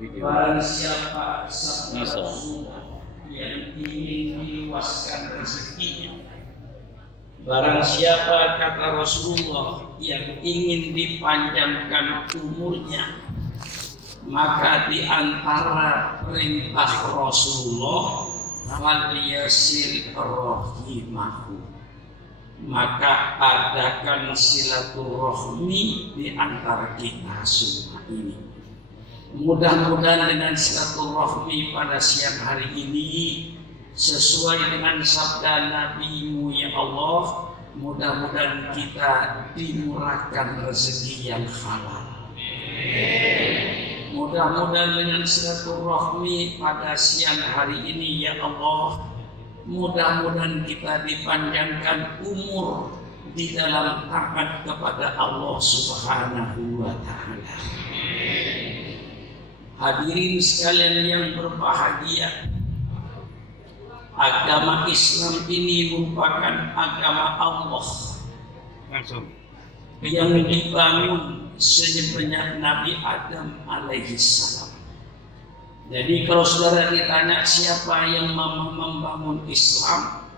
Barang siapa sabda Rasulullah yang ingin diluaskan rezekinya, barang siapa kata Rasulullah yang ingin dipanjangkan umurnya, maka di antara perintah Rasulullah falyasil rahimahu, maka adakan silaturahmi di antara kita semua ini. Mudah-mudahan dengan silaturahmi pada siang hari ini sesuai dengan sabda Nabi-Mu ya Allah, mudah-mudahan kita dimurahkan rezeki yang halal. Mudah-mudahan dengan silaturahmi pada siang hari ini ya Allah, mudah-mudahan kita dipanjangkan umur di dalam taat kepada Allah Subhanahu wa Ta'ala. Hadirin sekalian yang berbahagia, agama Islam ini merupakan agama Allah yang dibangun semenjak Nabi Adam alaihi salam. Jadi kalau saudara ditanya siapa yang membangun Islam,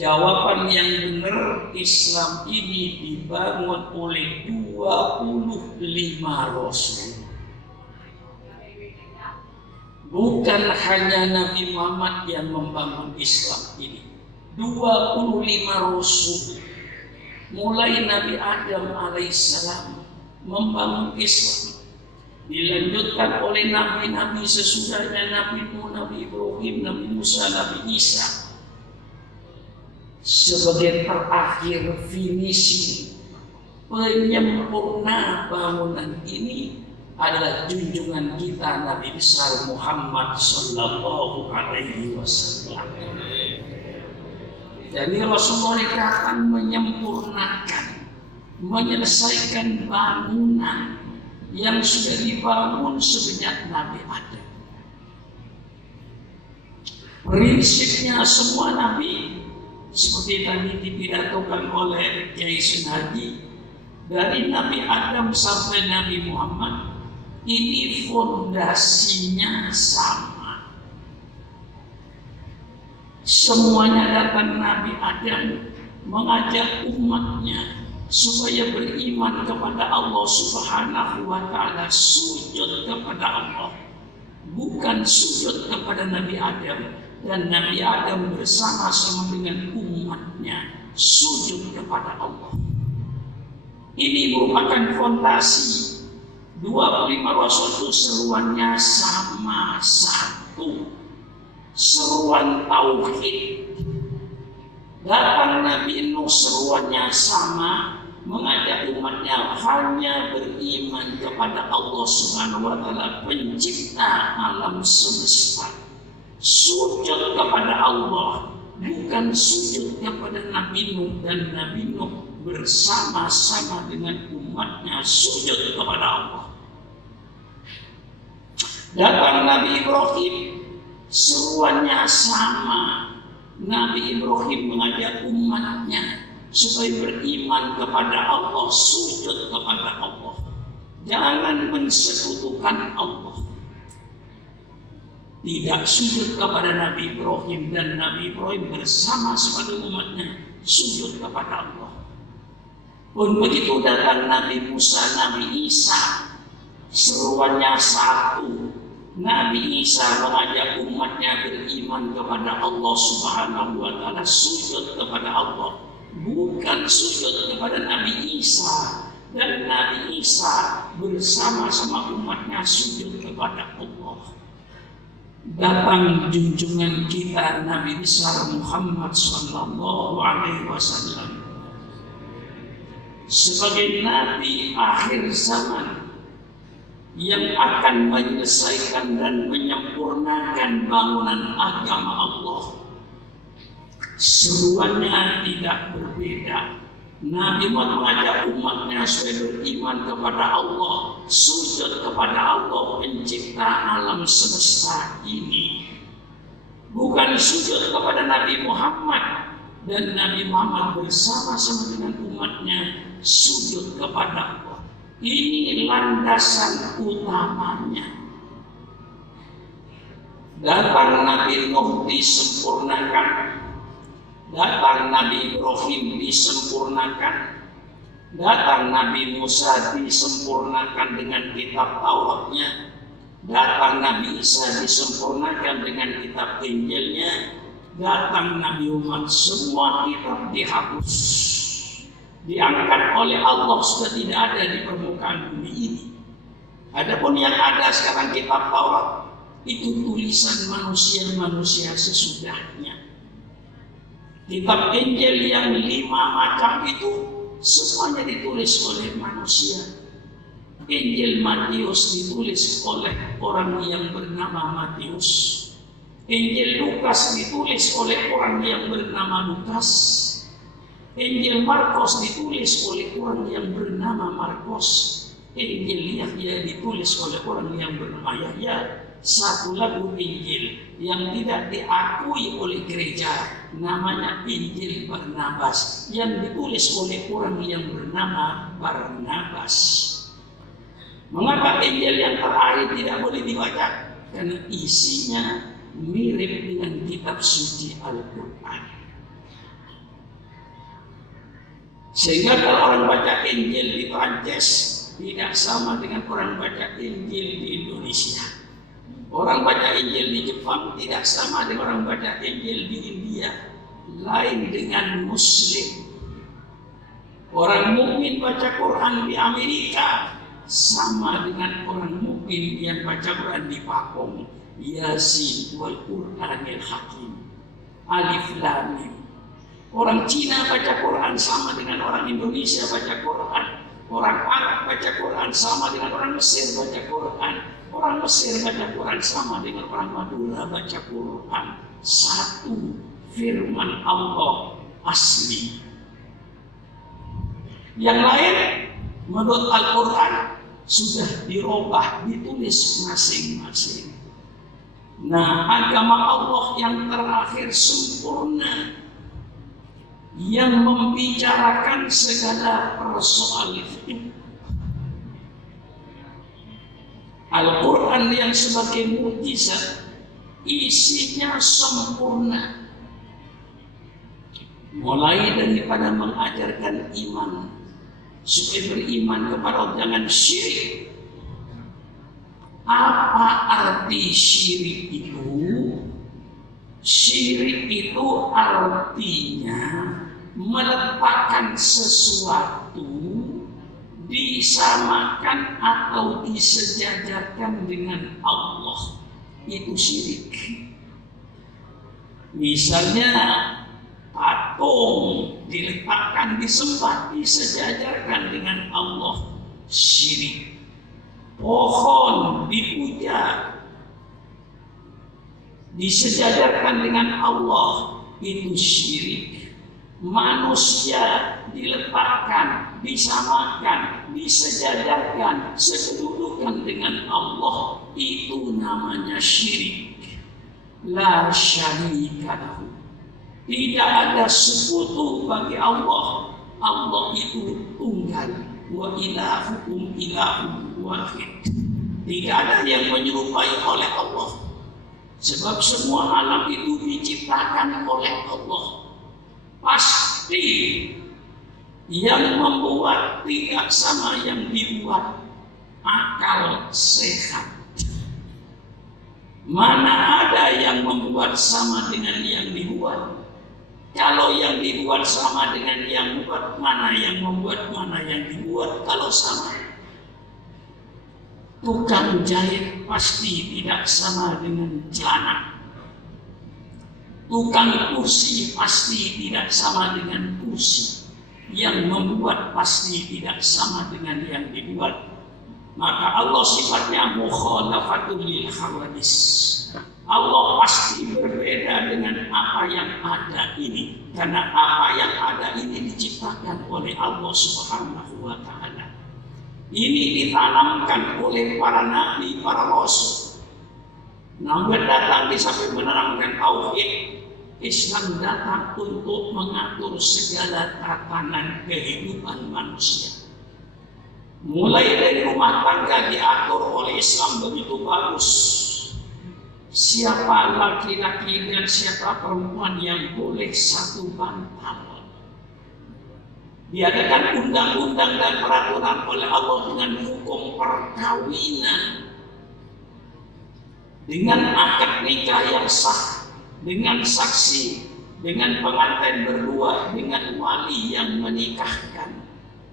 jawaban yang benar, Islam ini dibangun oleh 25 Rasul. Bukan hanya Nabi Muhammad yang membangun Islam ini. 25 Rasul. Mulai Nabi Adam alaihissalam membangun Islam. Dilanjutkan oleh nabi-nabi sesudahnya, Nabi Nuh, Nabi Ibrahim, Nabi Musa, Nabi Isa. Sebagai terakhir finishing penyempurna bangunan ini adalah junjungan kita Nabi besar Muhammad sallallahu alaihi wasallam. Jadi Rasulullah akan menyempurnakan, menyelesaikan bangunan yang sudah dibangun sejak Nabi Adam. Prinsipnya semua Nabi seperti tadi dipidatokan oleh Kiai Sunhaji, dari Nabi Adam sampai Nabi Muhammad, ini fondasinya sama. Semuanya datang Nabi Adam mengajak umatnya supaya beriman kepada Allah Subhanahu wa Ta'ala, sujud kepada Allah, bukan sujud kepada Nabi Adam. Dan Nabi Adam bersama-sama dengan umatnya sujud kepada Allah. Ini merupakan fondasi. 25 Rasul itu seruannya sama satu, seruan tauhid. Datang Nabi Nuh, seruannya sama, mengajak umatnya hanya beriman kepada Allah Subhanahu wa Ta'ala, pencipta alam semesta. Sujud kepada Allah, bukan sujud kepada Nabi Nuh. Dan Nabi Nuh bersama-sama dengan umatnya sujud kepada Allah. Datang Nabi Ibrahim, seruannya sama. Nabi Ibrahim mengajak umatnya supaya beriman kepada Allah, sujud kepada Allah, jangan mensekutukan Allah. Tidak sujud kepada Nabi Ibrahim, dan Nabi Ibrahim bersama-sama dengan umatnya sujud kepada Allah. Pun begitu datang Nabi Musa, Nabi Isa, seruannya satu. Nabi Isa mengajak umatnya beriman kepada Allah Subhanahu wa Ta'ala, sujud kepada Allah, bukan sujud kepada Nabi Isa. Dan Nabi Isa bersama-sama umatnya sujud kepada Allah. Datang junjungan kita Nabi besar Muhammad sallallahu alaihi wasallam sebagai Nabi akhir zaman yang akan menyelesaikan dan menyempurnakan bangunan agama Allah. Seruannya tidak berbeda. Nabi Muhammad mengajak umatnya supaya beriman kepada Allah, sujud kepada Allah, pencipta alam semesta ini. Bukan sujud kepada Nabi Muhammad. Dan Nabi Muhammad bersama-sama dengan umatnya sujud kepada Allah. Ini landasan utamanya. Datang Nabi Nuh disempurnakan, datang Nabi Ibrahim disempurnakan, datang Nabi Musa disempurnakan dengan kitab Tauratnya, datang Nabi Isa disempurnakan dengan kitab Injilnya, datang Nabi Muhammad, semua kitab dihapus, diangkat oleh Allah, sudah tidak ada di permukaan bumi ini. Adapun yang ada sekarang kitab Taurat, itu tulisan manusia-manusia sesudahnya. Kitab Injil yang 5 macam itu semuanya ditulis oleh manusia. Injil Matius ditulis oleh orang yang bernama Matius. Injil Lukas ditulis oleh orang yang bernama Lukas. Injil Markus ditulis oleh orang yang bernama Markus. Injil Yahya ditulis oleh orang yang bernama Yahya. Satu lagu Injil yang tidak diakui oleh gereja, namanya Injil Barnabas, yang ditulis oleh orang yang bernama Barnabas. Mengapa Injil yang terakhir tidak boleh dibaca? Karena isinya mirip dengan kitab suci Al-Quran. Sehingga kalau orang baca Injil di Prancis tidak sama dengan orang baca Injil di Indonesia. Orang baca Injil di Jepang tidak sama dengan orang baca Injil di India. Lain dengan Muslim. Orang mukmin baca Quran di Amerika sama dengan orang mukmin yang baca Quran di Pakong. Yasin wal Qur'anil Hakim. Alif Lam Mim. Orang Cina baca Quran sama dengan orang Indonesia baca Quran. Orang Arab baca Quran sama dengan orang Mesir baca Quran. Orang Mesir baca Quran sama dengan orang Madura baca Quran. Satu firman Allah asli. Yang lain menurut Al-Quran sudah dirubah, ditulis masing-masing. Nah, agama Allah yang terakhir sempurna, yang membicarakan segala persoalan hidup. Al-Quran yang sebagai mukjizat, isinya sempurna. Mulai daripada mengajarkan iman, supaya beriman kepada Allah, jangan syirik. Apa arti syirik itu? Syirik itu artinya meletakkan sesuatu, disamakan atau disejajarkan dengan Allah. Itu syirik. Misalnya patung diletakkan, disembah, disejajarkan dengan Allah, syirik. Pohon dipuja, disejajarkan dengan Allah, itu syirik. Manusia diletakkan, disamakan, disejajarkan, sekedudukan dengan Allah, itu namanya syirik. La syarika lahu. Tidak ada sekutu bagi Allah. Allah itu tunggal. Wa ilahukum ilahun wahid. Tidak ada yang menyerupai oleh Allah. Sebab semua alam itu diciptakan oleh Allah. Pasti yang membuat tidak sama yang dibuat. Akal sehat. Mana ada yang membuat sama dengan yang dibuat? Kalau yang dibuat sama dengan yang membuat, mana yang membuat, mana yang dibuat kalau sama? Tukang jahit pasti tidak sama dengan celana. Tukang kursi pasti tidak sama dengan kursi. Yang membuat pasti tidak sama dengan yang dibuat. Maka Allah sifatnya mukhalafatul lil hawadis. Allah pasti berbeda dengan apa yang ada ini. Karena apa yang ada ini diciptakan oleh Allah Subhanahu wa ta'ala. Ini ditanamkan oleh para nabi, para rasul. Nabi datang di samping menerangkan tauhid, Islam datang untuk mengatur segala tatanan kehidupan manusia. Mulai dari rumah tangga diatur oleh Islam begitu bagus. siapa laki-laki dan siapa perempuan yang boleh satu bantal. Diadakan undang-undang dan peraturan oleh Allah dengan hukum perkawinan, dengan akad nikah yang sah, dengan saksi, dengan pengantin berdua, dengan wali yang menikahkan.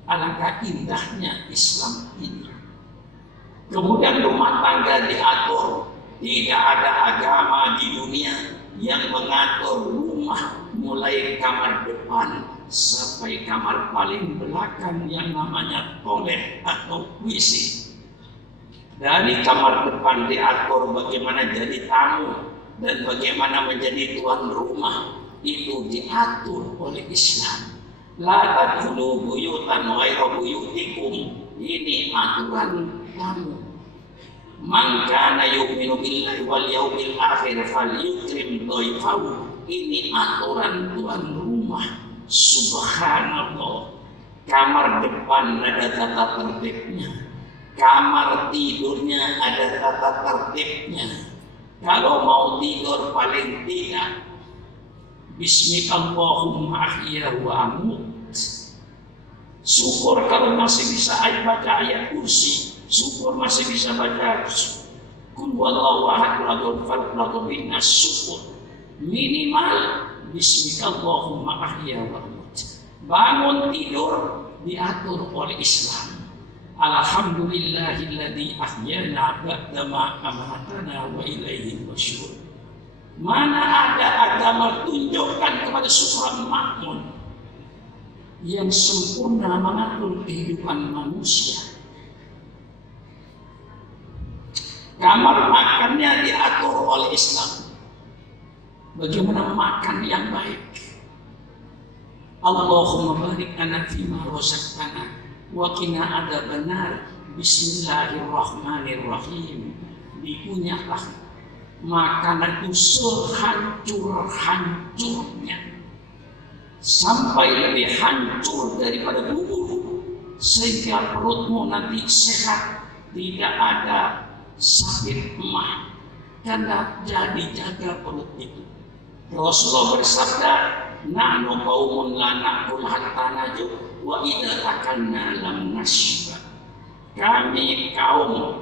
Alangkah indahnya Islam ini. Kemudian rumah tangga diatur. Tidak ada agama di dunia yang mengatur rumah mulai kamar depan sampai kamar paling belakang yang namanya toilet atau WC. Dari kamar depan diatur bagaimana jadi tamu dan bagaimana menjadi tuan rumah. Itu diatur oleh Islam. La tadkhulu buyutan ghayra buyutikum. Ini aturan kamu. Man kana yu'minu billahi wal yawmil akhir falyukrim dhaifahu. Ini aturan tuan rumah. Subhanallah. Kamar depan ada tata tertibnya. Kamar tidurnya ada tata tertibnya. Kalau mau tidur paling tidak Bismillahumma ahya wa amut. Syukur kalau masih bisa baca ayat kursi. Syukur masih bisa baca Qul huwallahu ahad Qul falaq bin nas. Syukur minimal Bismillahumma ahya wa amut. Bangun tidur diatur oleh Islam. Alhamdulillahilladzi ahyana ba'dama amatana wa ilaihi nusyur. Mana ada agama tunjukkan kepada surah makmun yang sempurna mengatur kehidupan manusia. Kamar makannya diatur oleh Islam. Bagaimana makan yang baik. Allahumma barik lana fima razaqtana wa qina adzabannar. Bismillahirrahmanirrahim. Dikunyalah makanan itu sehancur-hancurnya, sampai lebih hancur daripada bubur, sehingga perutmu nanti sehat, tidak ada sakit emah, karena jadi jaga perut itu. Rasulullah bersabda, nahnu qaumun la na'kul hatta najub wa idza akalna lam nashba. Kami kaum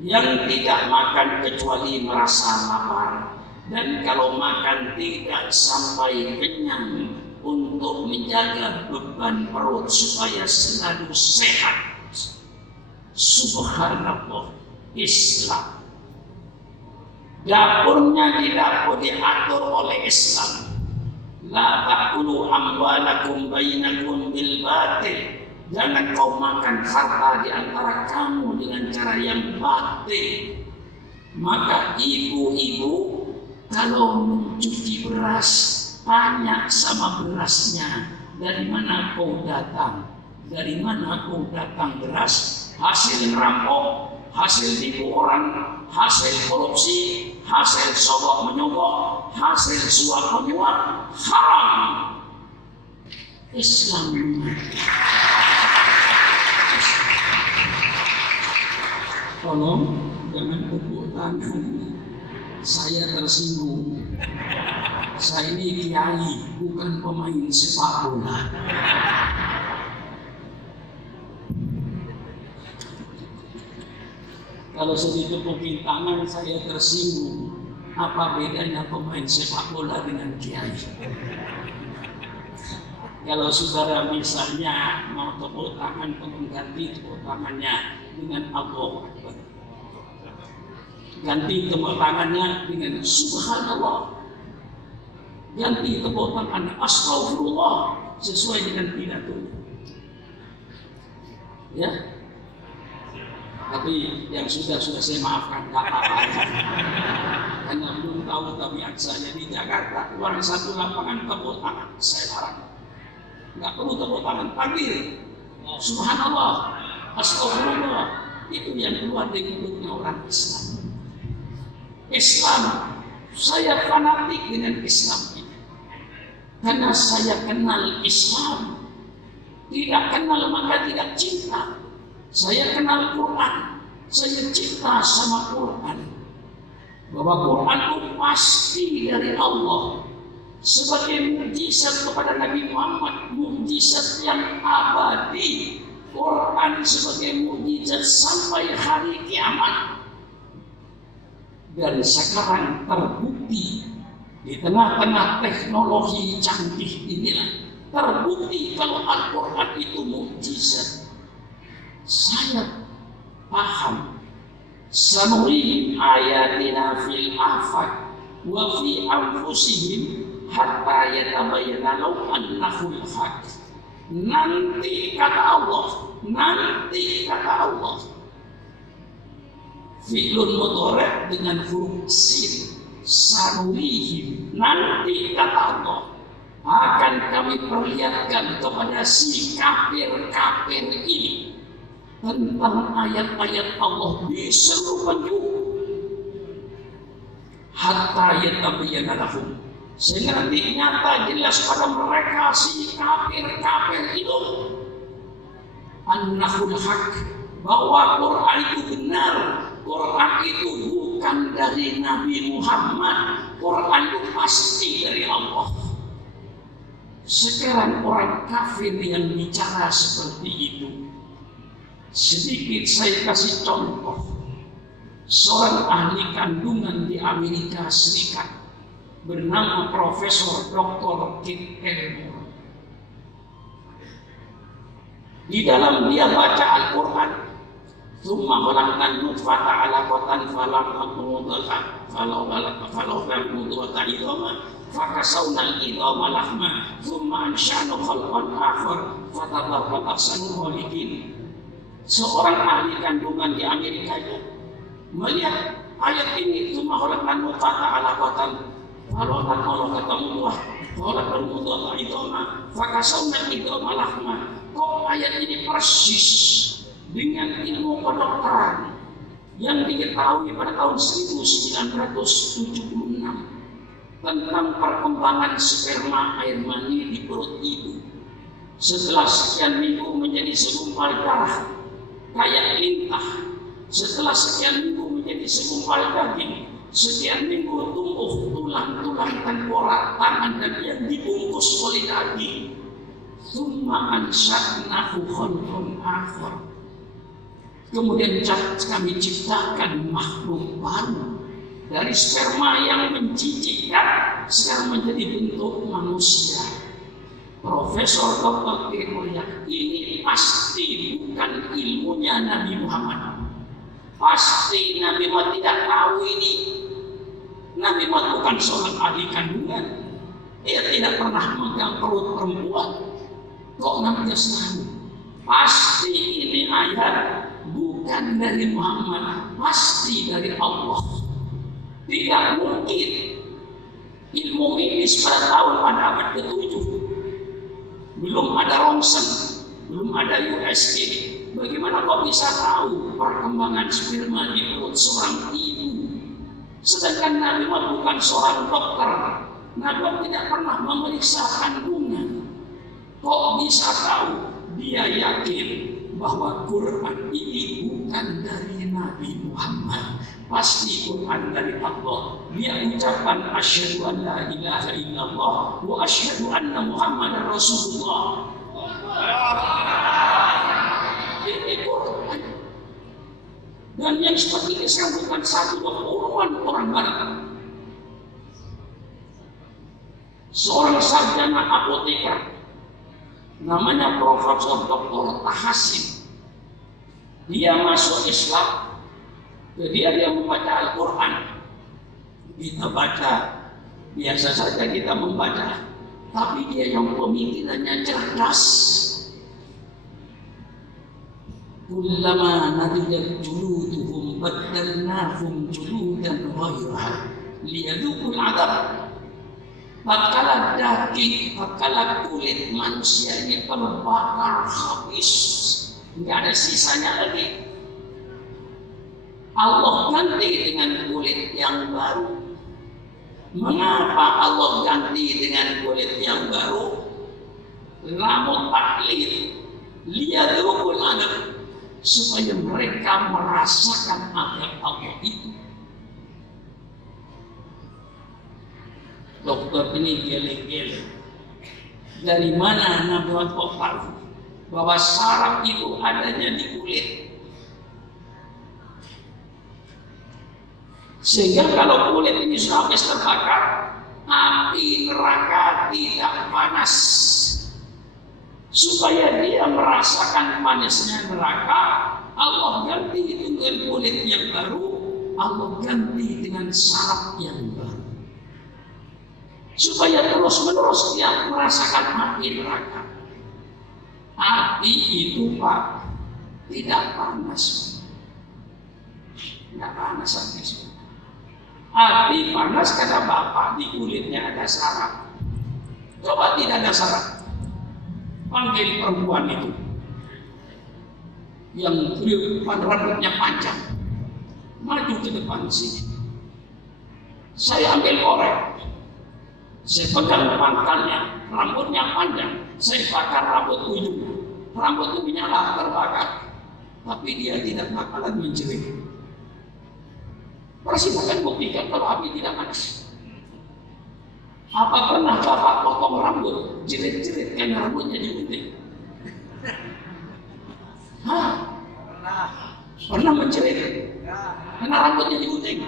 yang tidak makan kecuali merasa lapar, dan kalau makan tidak sampai kenyang untuk menjaga beban perut supaya selalu sehat. Subhanallah. Islam dapurnya diatur oleh Islam. La ta'kulu amwalakum bainakum bil batil. Jangan kau makan harta di antara kamu dengan cara yang batil. Maka ibu-ibu kalau mencuci beras, tanya sama berasnya, dari mana kau datang? Dari mana kau datang beras? Hasil ngerampok, hasil tipu orang, hasil korupsi, hasil sogok menyogok, hasil suap menyuap, haram. Islam. Tolong jangan tepuk tangan. Saya tersinggung. Saya ini kiai, bukan pemain sepak bola. Kalau saya ditepukin tangan, saya tersinggung. Apa bedanya pemain sepak bola dengan kiai? Kalau saudara misalnya mau tepuk tangan, tolong ganti tepuk tangannya dengan Allah Akbar. Ganti tepuk tangannya dengan Subhanallah. Ganti tepuk tangannya Astagfirullah sesuai dengan pidatonya. Ya. Tapi yang sudah saya maafkan, tak apa-apa. Karena belum tahu tabiat saya di Jakarta, keluar satu lapangan tepuk tangan, saya larang. Nggak perlu tepuk tangan, takbir, Subhanallah, Astagfirullah. Itu yang keluar dari mulutnya orang Islam. Islam, saya fanatik dengan Islam ini. Karena saya kenal Islam. Tidak kenal maka tidak cinta. Saya kenal Quran, saya cinta sama Quran. bahwa Quran itu pasti dari Allah sebagai mukjizat kepada Nabi Muhammad, mukjizat yang abadi. Quran sebagai mukjizat sampai hari kiamat. Dan sekarang terbukti di tengah-tengah teknologi canggih inilah terbukti kalau Al-Quran itu mukjizat. Saya paham. Sanurihim ayatina fil afaq wa fi anfusihim hatta yatabayyana lahum annahu al-haq. Nanti kata Allah, fi'lun mudhari' dengan huruf sin, sanurihim, nanti kata Allah akan kami perlihatkan kepada si kafir-kafir ini tentang ayat-ayat Allah di seluruh penjuru hatta yatabayyana lahum, sehingga nanti nyata jelas pada mereka si kafir-kafir itu annahul haq, bahwa Quran itu benar, Quran itu bukan dari Nabi Muhammad, Quran itu pasti dari Allah. Sekarang orang kafir yang bicara seperti itu, sedikit saya kasih contoh. Seorang ahli kandungan di Amerika Serikat bernama Profesor Dr. Kit Elmore. Di dalam dia baca Al-Quran, "Tsumma khalaqna nutfata 'alaqatan falaqna mudghatan idhama fakasawna al-idhama lahma tsumma ansha'na khalqan akhar fatabaraka ahsanul khaliqin." Seorang ahli kandungan di Amerika itu melihat ayat ini, "Tsumma khalaqna nutfata 'alaqatan falaqna mudghatan idhama fakasawna al-idhama lahma." Kok ayat ini persis dengan ilmu kedokteran yang diketahui pada tahun 1976 tentang perkembangan sperma air mani di perut ibu. Setelah sekian minggu menjadi segumpal darah kayak lintah, setelah sekian minggu menjadi segumpal daging, sekian minggu tumbuh tulang-tulang tengkorak, tangan dan yang dibungkus oleh daging. Tsumma ansha'nahu khalqan akhar. Kemudian kami ciptakan makhluk baru dari sperma yang menjijikkan sekarang menjadi bentuk manusia. Profesor Dr. Elmore, ini pasti bukan ilmunya Nabi Muhammad. Pasti Nabi Muhammad tidak tahu ini. Nabi Muhammad bukan seorang ahli kandungan. Dia tidak pernah memegang perut perempuan. Kok Nabi tahu? Pasti ini ayat bukan dari Muhammad, pasti dari Allah. Tidak mungkin ilmu medis pada pada abad ke-7 belum ada Ronsen, belum ada USG. Bagaimana kok bisa tahu perkembangan sperma di perut seorang ibu? Sedangkan Nabi Muhammad bukan seorang dokter. Nabi Muhammad tidak pernah memeriksa kandungan. Kok bisa tahu? Dia yakin bahwa Quran ini bukan dari Nabi Muhammad, pasti Quran dari Allah. Dia ucapkan asyhadu an la ilaha illallah wa asyhadu anna Muhammadar Rasulullah. Ini Quran. Dan yang seperti ini sekarang bukan satu, puluhan orang barat. Seorang sarjana apoteker namanya Profesor Dr. Tahasin. Dia masuk Islam. Dia membaca Al-Quran. Kita baca, biasa saja kita membaca. Tapi dia yang pemikirannya cerdas. Kullama nadijat juluduhum baddalnahum juludan ghairaha liyadhuqul adab. Tatkala daging, tatkala kulit manusia ini terbakar habis, nggak ada sisanya lagi, Allah ganti dengan kulit yang baru. Mengapa Allah ganti dengan kulit yang baru? Lamun taklid, liyadhuqul adab, supaya mereka merasakan adab Allah itu. Dokter ini geleng-geleng. Dari mana Nabi kok tahu bahwa saraf itu adanya di kulit? Sehingga kalau kulit ini sudah habis terbakar, api neraka tidak panas. Supaya dia merasakan panasnya neraka, Allah ganti dengan kulit yang baru, Allah ganti dengan saraf yang baru. Supaya terus-menerus dia merasakan api neraka. Api itu Pak, tidak panas. Tidak panas api. Api panas karena Bapak di kulitnya ada saraf. Coba tidak ada saraf, panggil perempuan itu yang depan rambutnya panjang, maju ke depan sini. Saya ambil korek, saya pegang pangkalnya, rambutnya panjang, saya bakar rambut ujungnya. Rambut ujungnya lah terbakar, tapi dia tidak bakalan menjerit. Persilakan buktikan kalau api tidak panas. Apa pernah Bapak potong rambut, jerit-jerit karena rambutnya digunting? Hah? Pernah menjerit karena rambutnya digunting?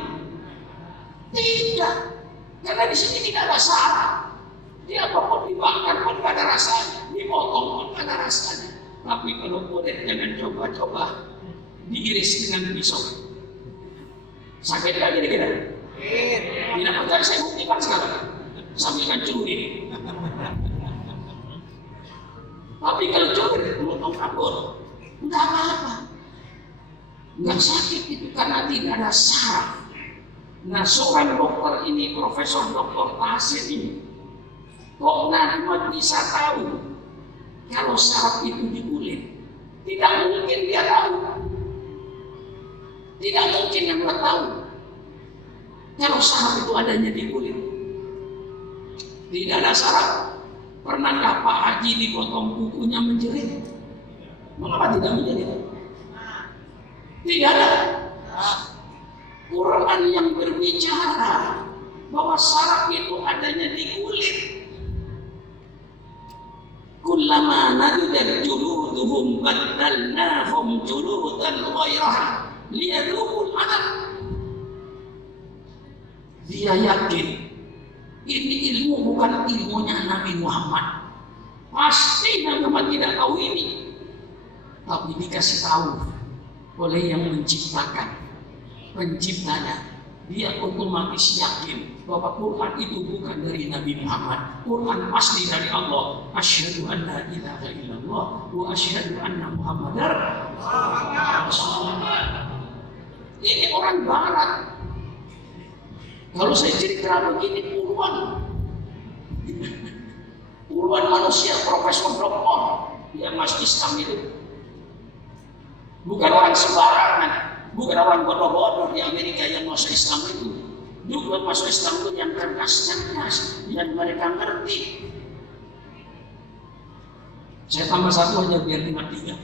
Tidak, karena di sini tidak ada saraf. Dia pokok dibakar pun tidak ada rasanya, dipotong pun tidak ada rasanya. Tapi kalau boleh jangan coba-coba diiris dengan pisau. Sakit gak kira-kira? Tidak percaya saya buktikan sekarang. Sambilkan curi. Tapi kalau curi, potong rambut, enggak apa-apa. Enggak sakit itu karena tidak ada saraf. Nah, seorang dokter ini, Profesor Dr. Tasir ini, kok Nahmat bisa tahu kalau saraf itu di kulit? Tidak mungkin dia tahu. Tidak mungkin yang dia tahu kalau saraf itu adanya di kulit. Tidak ada saraf. Pernahkah Pak Haji dipotong kukunya menjerit? Mengapa tidak menjerit? Tidak ada. Quran yang berbicara bahwa saraf itu adanya di kulit. Kullama nadidat juluduhum baddalnahum juludan ghairaha liyadhuqul adab. Dia yakin ini ilmu bukan ilmunya Nabi Muhammad. Pasti Nabi Muhammad tidak tahu ini, tapi dikasih tahu oleh yang menciptakan, penciptanya. Dia otomatis yakin bahwa Quran itu bukan dari Nabi Muhammad. Quran pasti dari Allah. Asyhadu an la ilaha illallah wa asyhadu anna Muhammadar Rasulullah. Ini orang barat. Kalau saya cerita begini puluhan manusia, profesor, doktor yang masuk Islam itu bukan orang sembarangan, bukan orang bodoh-bodoh di Amerika yang masuk Islam itu. Juga masuk Islam itu yang cerdas-cerdas, yang mereka ngerti. Saya tambah satu aja biar 53.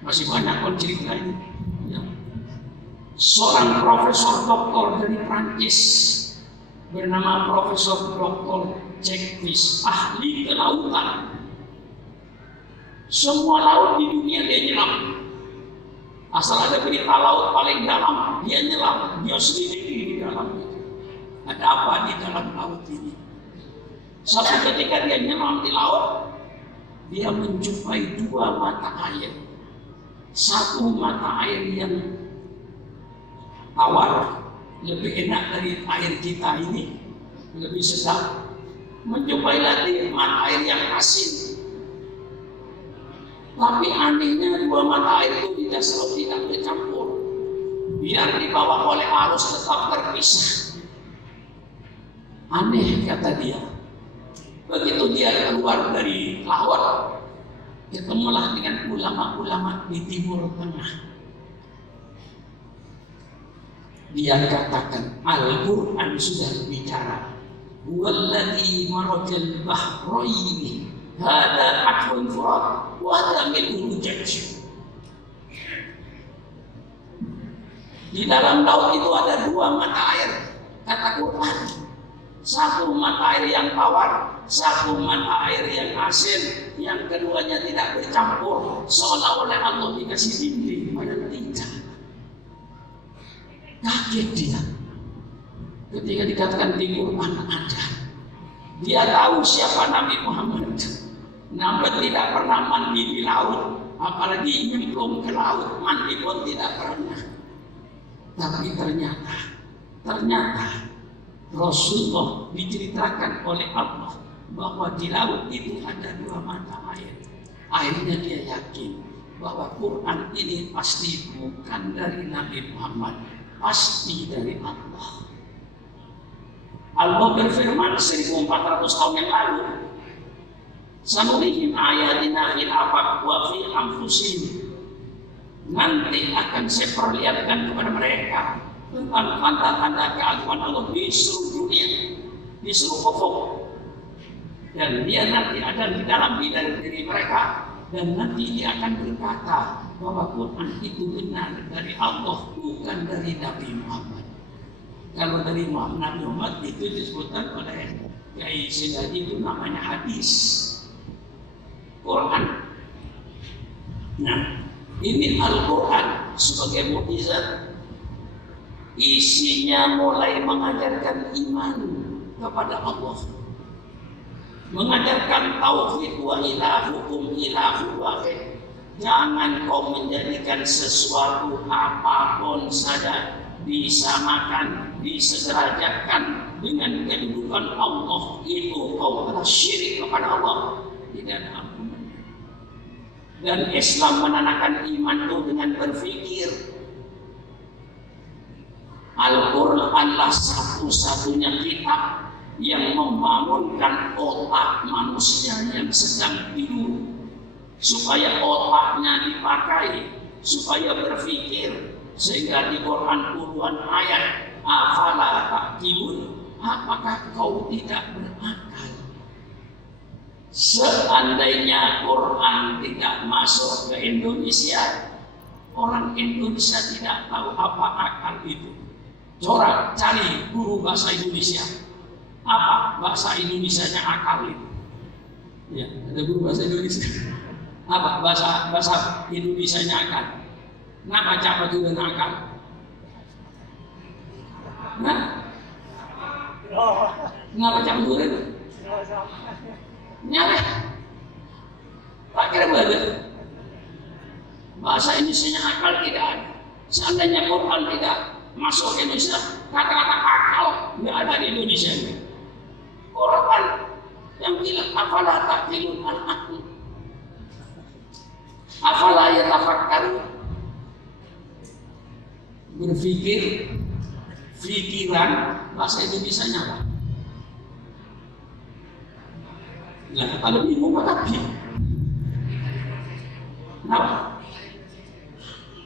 Masih banyak kalau cerita ini. Ya. Seorang profesor doktor dari Prancis bernama Profesor Dr. Jacques Fish, ahli kelautan. Semua laut di dunia dia nyelam. Asal ada berita laut paling dalam, dia nyelam. Dia selidiki di dalam. Ada apa di dalam laut ini? Suatu ketika dia nyelam di laut, dia menjumpai dua mata air. Satu mata air yang tawar, lebih enak dari air kita ini, lebih sedap. Menjumpai lagi mata air yang asin. Tapi anehnya dua mata air itu tidak bercampur. Biar dibawa oleh arus tetap terpisah. Aneh kata dia. Begitu dia keluar dari laut, ketemulah dengan ulama-ulama di Timur Tengah. Dia katakan Al-Quran sudah bicara. Walladhi marajal bahraini hada akhun furat wa hada mil'un ujaj. Di dalam laut itu ada dua mata air, kata Quran. Satu mata air yang tawar, satu mata air yang asin, yang keduanya tidak bercampur. Seolah-olah Allah dikasih dinding, padahal tidak. Kaget dia ketika dikatakan di Quran ada. Dia tahu siapa Nabi Muhammad, namun tidak pernah mandi di laut, apalagi nyemplung ke laut, mandi pun tidak pernah. Tapi ternyata Rasulullah diceritakan oleh Allah bahwa di laut itu ada dua mata air. Akhirnya dia yakin bahwa Quran ini pasti bukan dari Nabi Muhammad, pasti dari Allah. Allah berfirman 1400 tahun yang lalu, "Sanurihim ayatina fil afaq wa fi anfusihim." Nanti akan saya perlihatkan kepada mereka tentang tanda-tanda keagungan Allah di seluruh dunia, di seluruh ufuk. Dan dia nanti ada di dalam diri mereka, dan nanti dia akan berkata bahwa Quran itu benar dari Allah, bukan dari Nabi Muhammad. Kalau dari Nabi Muhammad itu disebutkan oleh Kiai Sidadi itu namanya hadis. Quran. Nah, ini Al-Quran sebagai mukjizat. Isinya mulai mengajarkan iman kepada Allah, mengajarkan tauhid wa ilahukum ilahu wahid. Jangan kau menjadikan sesuatu apapun saja disamakan, disederajatkan dengan kedudukan Allah. Itu kau telah syirik kepada Allah, tidak ada ampunan. Dan Islam menanamkan iman itu dengan berpikir. Al-Quranlah satu-satunya kitab yang membangunkan otak manusia yang sedang tidur, supaya otaknya dipakai, supaya berpikir. Sehingga di Quran puluhan ayat, afala ta'qilun, apakah kau tidak berakal? Seandainya Quran tidak masuk ke Indonesia, orang Indonesia tidak tahu apa akal itu. Coba cari guru bahasa Indonesia. Apa bahasa Indonesianya akal itu? Ya, ada guru bahasa Indonesia. Apa bahasa Indonesianya akal? Kenapa capa itu dan akal? Nah, kenapa capa itu dan? Nyari. Tak kira benar. Bahasa Indonesianya akal tidak ada. Seandainya Quran tidak masuk ke Indonesia, kata-kata akal nggak ada di Indonesia ini. Quran yang bilang afala ta'qilun al-aql, afala yatafakkarun, berpikir, pikiran. Bahasa Indonesianya apa? Nah, kalau bingung tapi kenapa?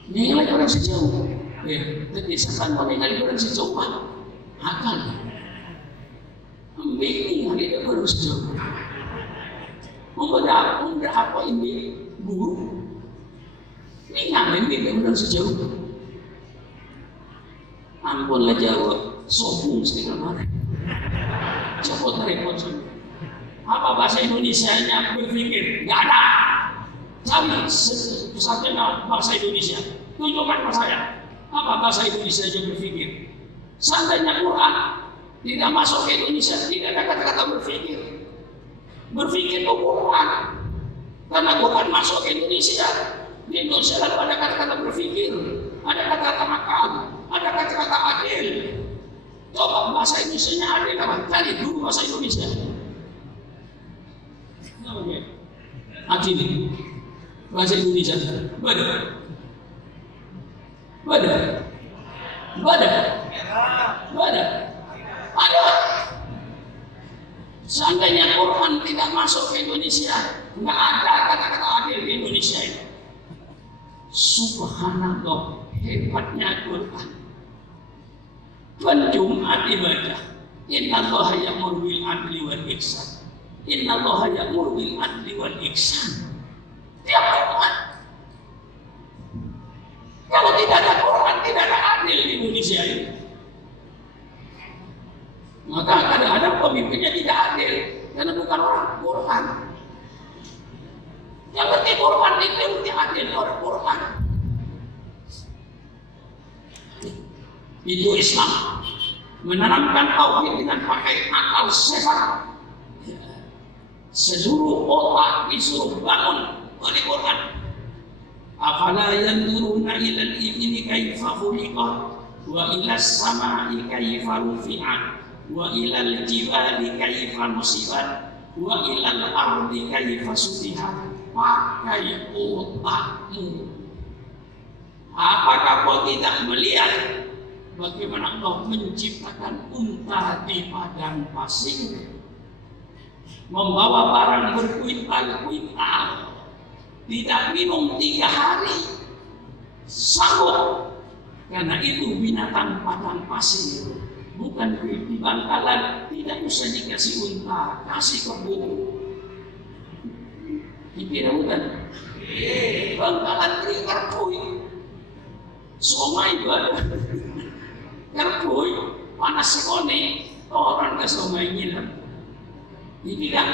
Nilai orang sejauh. Ya, tapi sekarang meninggal orang sejauh akal. Ini hari orang sejauh. Membeda apa ini guru? Ini ngamen ini orang sejauh. Ampunlah jawab, sombong sekali kemarin. Coba telepon semua. Apa bahasa Indonesianya berpikir? Nggak ada. Cari pesantren bahasa Indonesia. Tunjukkan ke saya. Apa bahasa Indonesia yang berpikir? Seandainya Quran tidak masuk ke Indonesia, tidak ada kata-kata berpikir. Berpikir itu Quran. Karena Quran masuk ke Indonesia, di Indonesia lalu ada kata-kata berpikir, ada kata-kata akal, ada kata-kata adil. Coba bahasa Indonesia-nya adil apa? Cari dulu bahasa Indonesia. Adil. Bahasa Indonesia. Ada. Seandainya Quran tidak masuk ke Indonesia, nggak ada kata-kata adil di Indonesia ini. Subhanallah, hebatnya Quran. Penjumat ibadah. Innallaha ya'muru bil adli wal ihsan. Innallaha ya'muru bil adli wal ihsan. Tiap Quran. Kalau tidak ada Quran, tidak ada adil di Indonesia ini. Maka kadang-kadang Quran itu diadil oleh Quran. Itu Islam menanamkan tauhid dengan pakai akal sehat. Seluruh otak disuruh bangun oleh Quran. Afala yanzuruna ilal ibli kaifa khuliqat wa ilas samai kaifa rufi'at wa ilal jibali kaifa nusibat wa ilal ardi kaifa sutihat. Pakai otakmu. Apakah kau tidak melihat bagaimana Allah menciptakan unta di padang pasir, membawa barang berkuintal-kuintal, tidak minum 3 hari, sanggup. Karena itu binatang padang pasir, bukan di Bangkalan, tidak usah dikasih unta, kasih kebo. Dikira bukan? Bangkalan beri kerboy, somai badan. Kerboy, panas sekali, orang ke somai ngilang. Ini kan,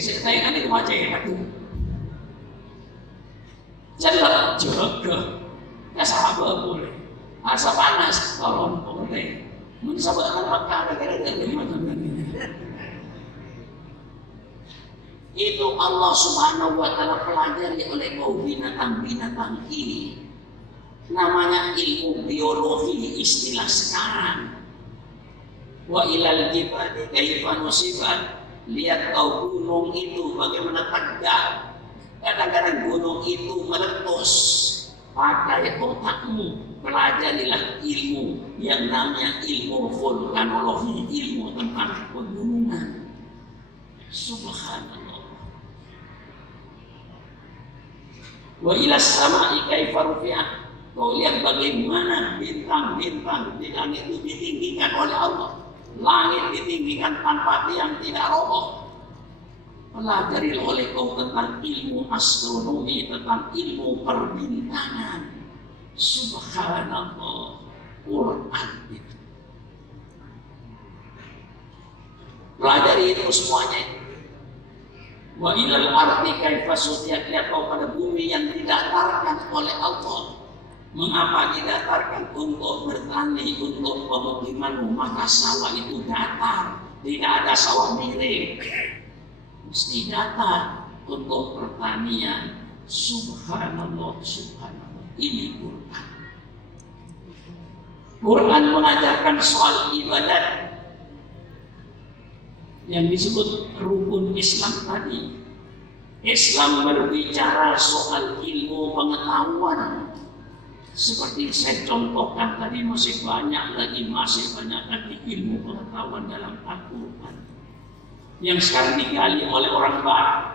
saya kan itu macam itu. Cepat jaga, ya sahabat boleh. Asa panas, kalau boleh. Mungkin sahabat akan makan, kira-kira macam ini. Itu Allah Subhanahu wa Ta'ala pelajari oleh kaum binatang-binatang ini. Namanya ilmu biologi istilah sekarang. Wa ilal jibali kaifa nusibat. Lihat kau gunung itu bagaimana tegak. Kadang-kadang gunung itu meletus. Pakai otakmu, pelajarilah ilmu yang namanya ilmu vulkanologi, ilmu tentang pegunungan. Subhanallah. Wa ilas sama'i kaifa rufi'at. Kau lihat bagaimana bintang-bintang di langit itu ditinggikan oleh Allah. Langit ditinggikan tanpa tiang, tidak roboh. Pelajari oleh kau tentang ilmu astronomi, tentang ilmu perbintangan. Subhanallah, Quran itu. Pelajari itu semuanya. Wa ilal ardi kaifa sutihat. Lihat kau pada bumi yang didatarkan oleh Allah. Mengapa didatarkan? Untuk bertani, untuk pemukiman, maka sawah itu datar. Tidak ada sawah miring. Mesti datar untuk pertanian. Subhanallah, subhanallah. Ini Quran. Quran mengajarkan soal ibadat yang disebut rukun Islam tadi. Islam berbicara soal ilmu pengetahuan. Seperti saya contohkan tadi, masih banyak lagi ilmu pengetahuan dalam Al-Quran yang sekarang digali oleh orang Barat.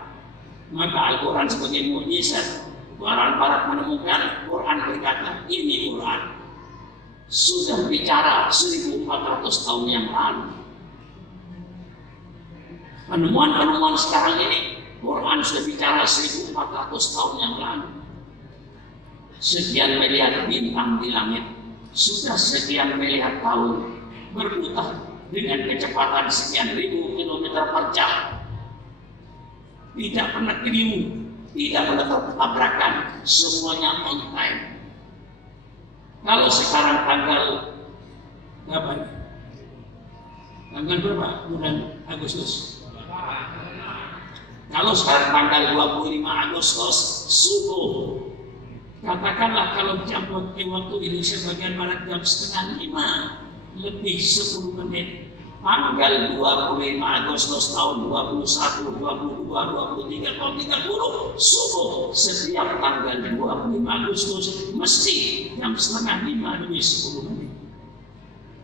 Maka Al-Quran sebagai mukjizat, orang Barat menemukan Quran berkata, ini Quran sudah bicara 1400 tahun yang lalu. Penemuan-penemuan sekarang ini, Quran sudah bicara 1400 tahun yang lalu. Sekian miliar bintang di langit, sudah sekian miliar tahun berputar dengan kecepatan sekian ribu kilometer per jam. Tidak pernah keliru, tidak pernah tertabrakan, semuanya on time. Kalau sekarang tanggal berapa? Tanggal berapa? Bulan Agustus. Kalau sekarang tanggal 25 Agustus subuh. Katakanlah kalau jam waktu Indonesia bagian barat jam 4:30 lebih 10 menit. Tanggal 25 Agustus tahun 21, 22, 23, tahun 30 subuh. Setiap tanggal 25 Agustus mesti jam 4:30 lebih 10 menit.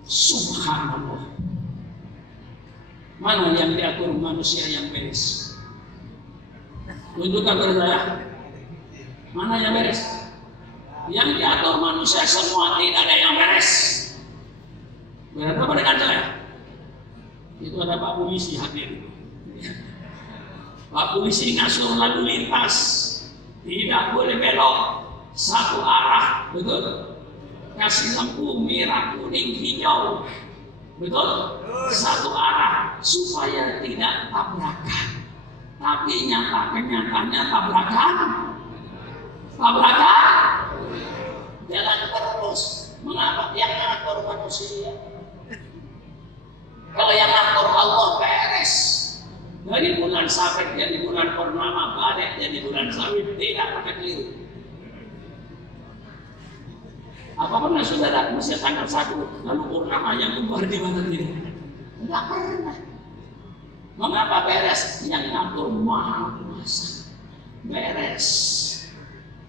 Subhanallah. Mana yang diatur manusia yang beres? Tunjukkan kepada saya. Mana yang beres? Yang diatur manusia semua tidak ada yang beres. Berapa dengan saya? Itu ada Pak Polisi hadir. Pak Polisi ngatur lalu lintas, tidak boleh belok, satu arah, betul? Kasih lampu merah, kuning, hijau, betul? Satu arah supaya tidak tabrakan. Tapi kenyataannya tabrakan. tabrakan, jalan terus. Mengapa? Yang ngatur manusia. Kalau yang ngatur Allah beres. Dari bulan Safar jadi bulan purnama, balik jadi bulan Sawit, tidak pakai keliru. Apa pernah saudara masih tanggal 1 lalu purnama yang keluar di mana tidak? Tidak pernah. Mengapa beres? Yang ngatur Maha Kuasa. Beres.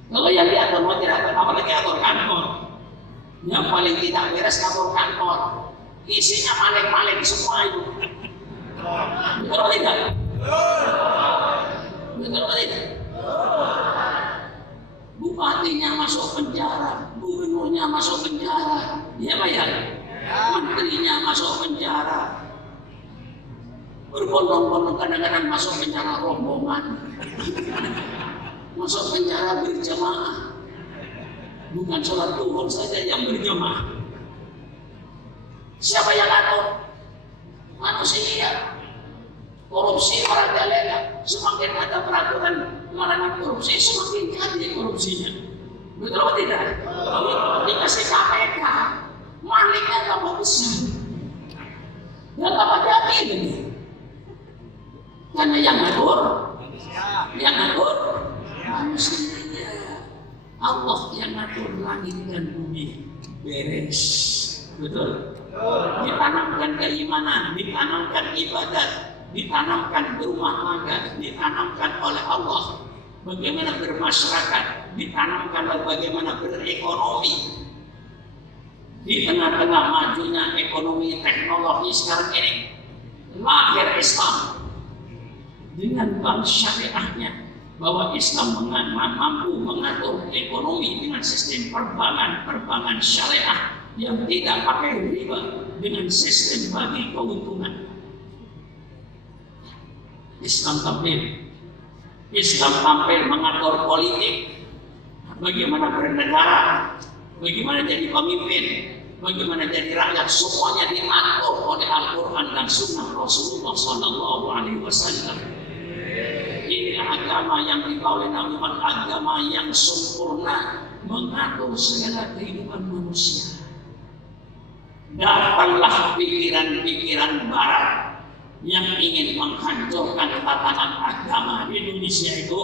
Kalau yang diatur mau tidak, apalagi atur kantor. Yang paling tidak beres kantor kantor. Isinya maling-maling semua itu. Betul atau tidak? Betul atau tidak? Bupatinya masuk penjara, gubernurnya masuk penjara, ya Pak ya? Menterinya masuk penjara, berbondong-bondong kadang-kadang masuk penjara rombongan, masuk penjara berjamaah, bukan sholat duhur saja yang berjamaah. Siapa yang atur? Manusia. Korupsi orang galela, semakin ada peraturan melarang korupsi, semakin jadi korupsinya. Betul atau tidak? Dikasih KPK, malingnya tambah besar. Dan tambah jadi ini. Karena yang ngatur manusia. Allah yang ngatur langit dan bumi. Beres. Betul. Ditanamkan keimanan, ditanamkan ibadat, ditanamkan berumah tangga, ditanamkan oleh Allah bagaimana bermasyarakat, ditanamkan bagaimana berekonomi. Di tengah-tengah majunya ekonomi teknologi sekarang ini, lahir Islam dengan bank syariahnya, bahwa Islam mampu mengatur ekonomi dengan sistem perbankan syariah yang tidak pakai riba, dengan sistem bagi keuntungan. Islam tampil mengatur politik, bagaimana bernegara, bagaimana jadi pemimpin, bagaimana jadi rakyat, semuanya diatur oleh Al-Quran dan Sunnah Rasulullah Sallallahu Alaihi Wasallam. Ini agama yang dibawa oleh Nabi Muhammad, agama yang sempurna mengatur segala kehidupan manusia. Datanglah pikiran-pikiran Barat yang ingin menghancurkan tatanan agama di Indonesia itu,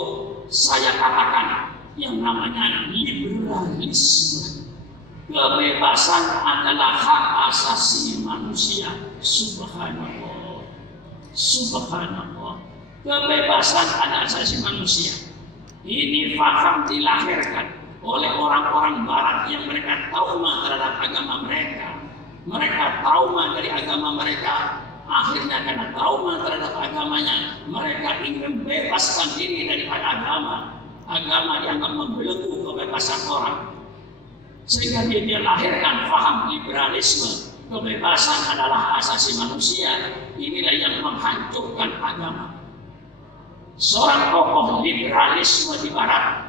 saya katakan yang namanya liberalisme. Kebebasan adalah hak asasi manusia. Subhanallah. Subhanallah. Kebebasan adalah asasi manusia. Ini paham dilahirkan oleh orang-orang Barat yang mereka trauma terhadap agama mereka. Mereka trauma dari agama mereka. Akhirnya karena trauma terhadap agamanya, mereka ingin membebaskan diri daripada agama yang membelenggu kebebasan orang. Sehingga dia lahirkan paham liberalisme. Kebebasan adalah asasi manusia. Inilah yang menghancurkan agama. Seorang tokoh liberalisme di Barat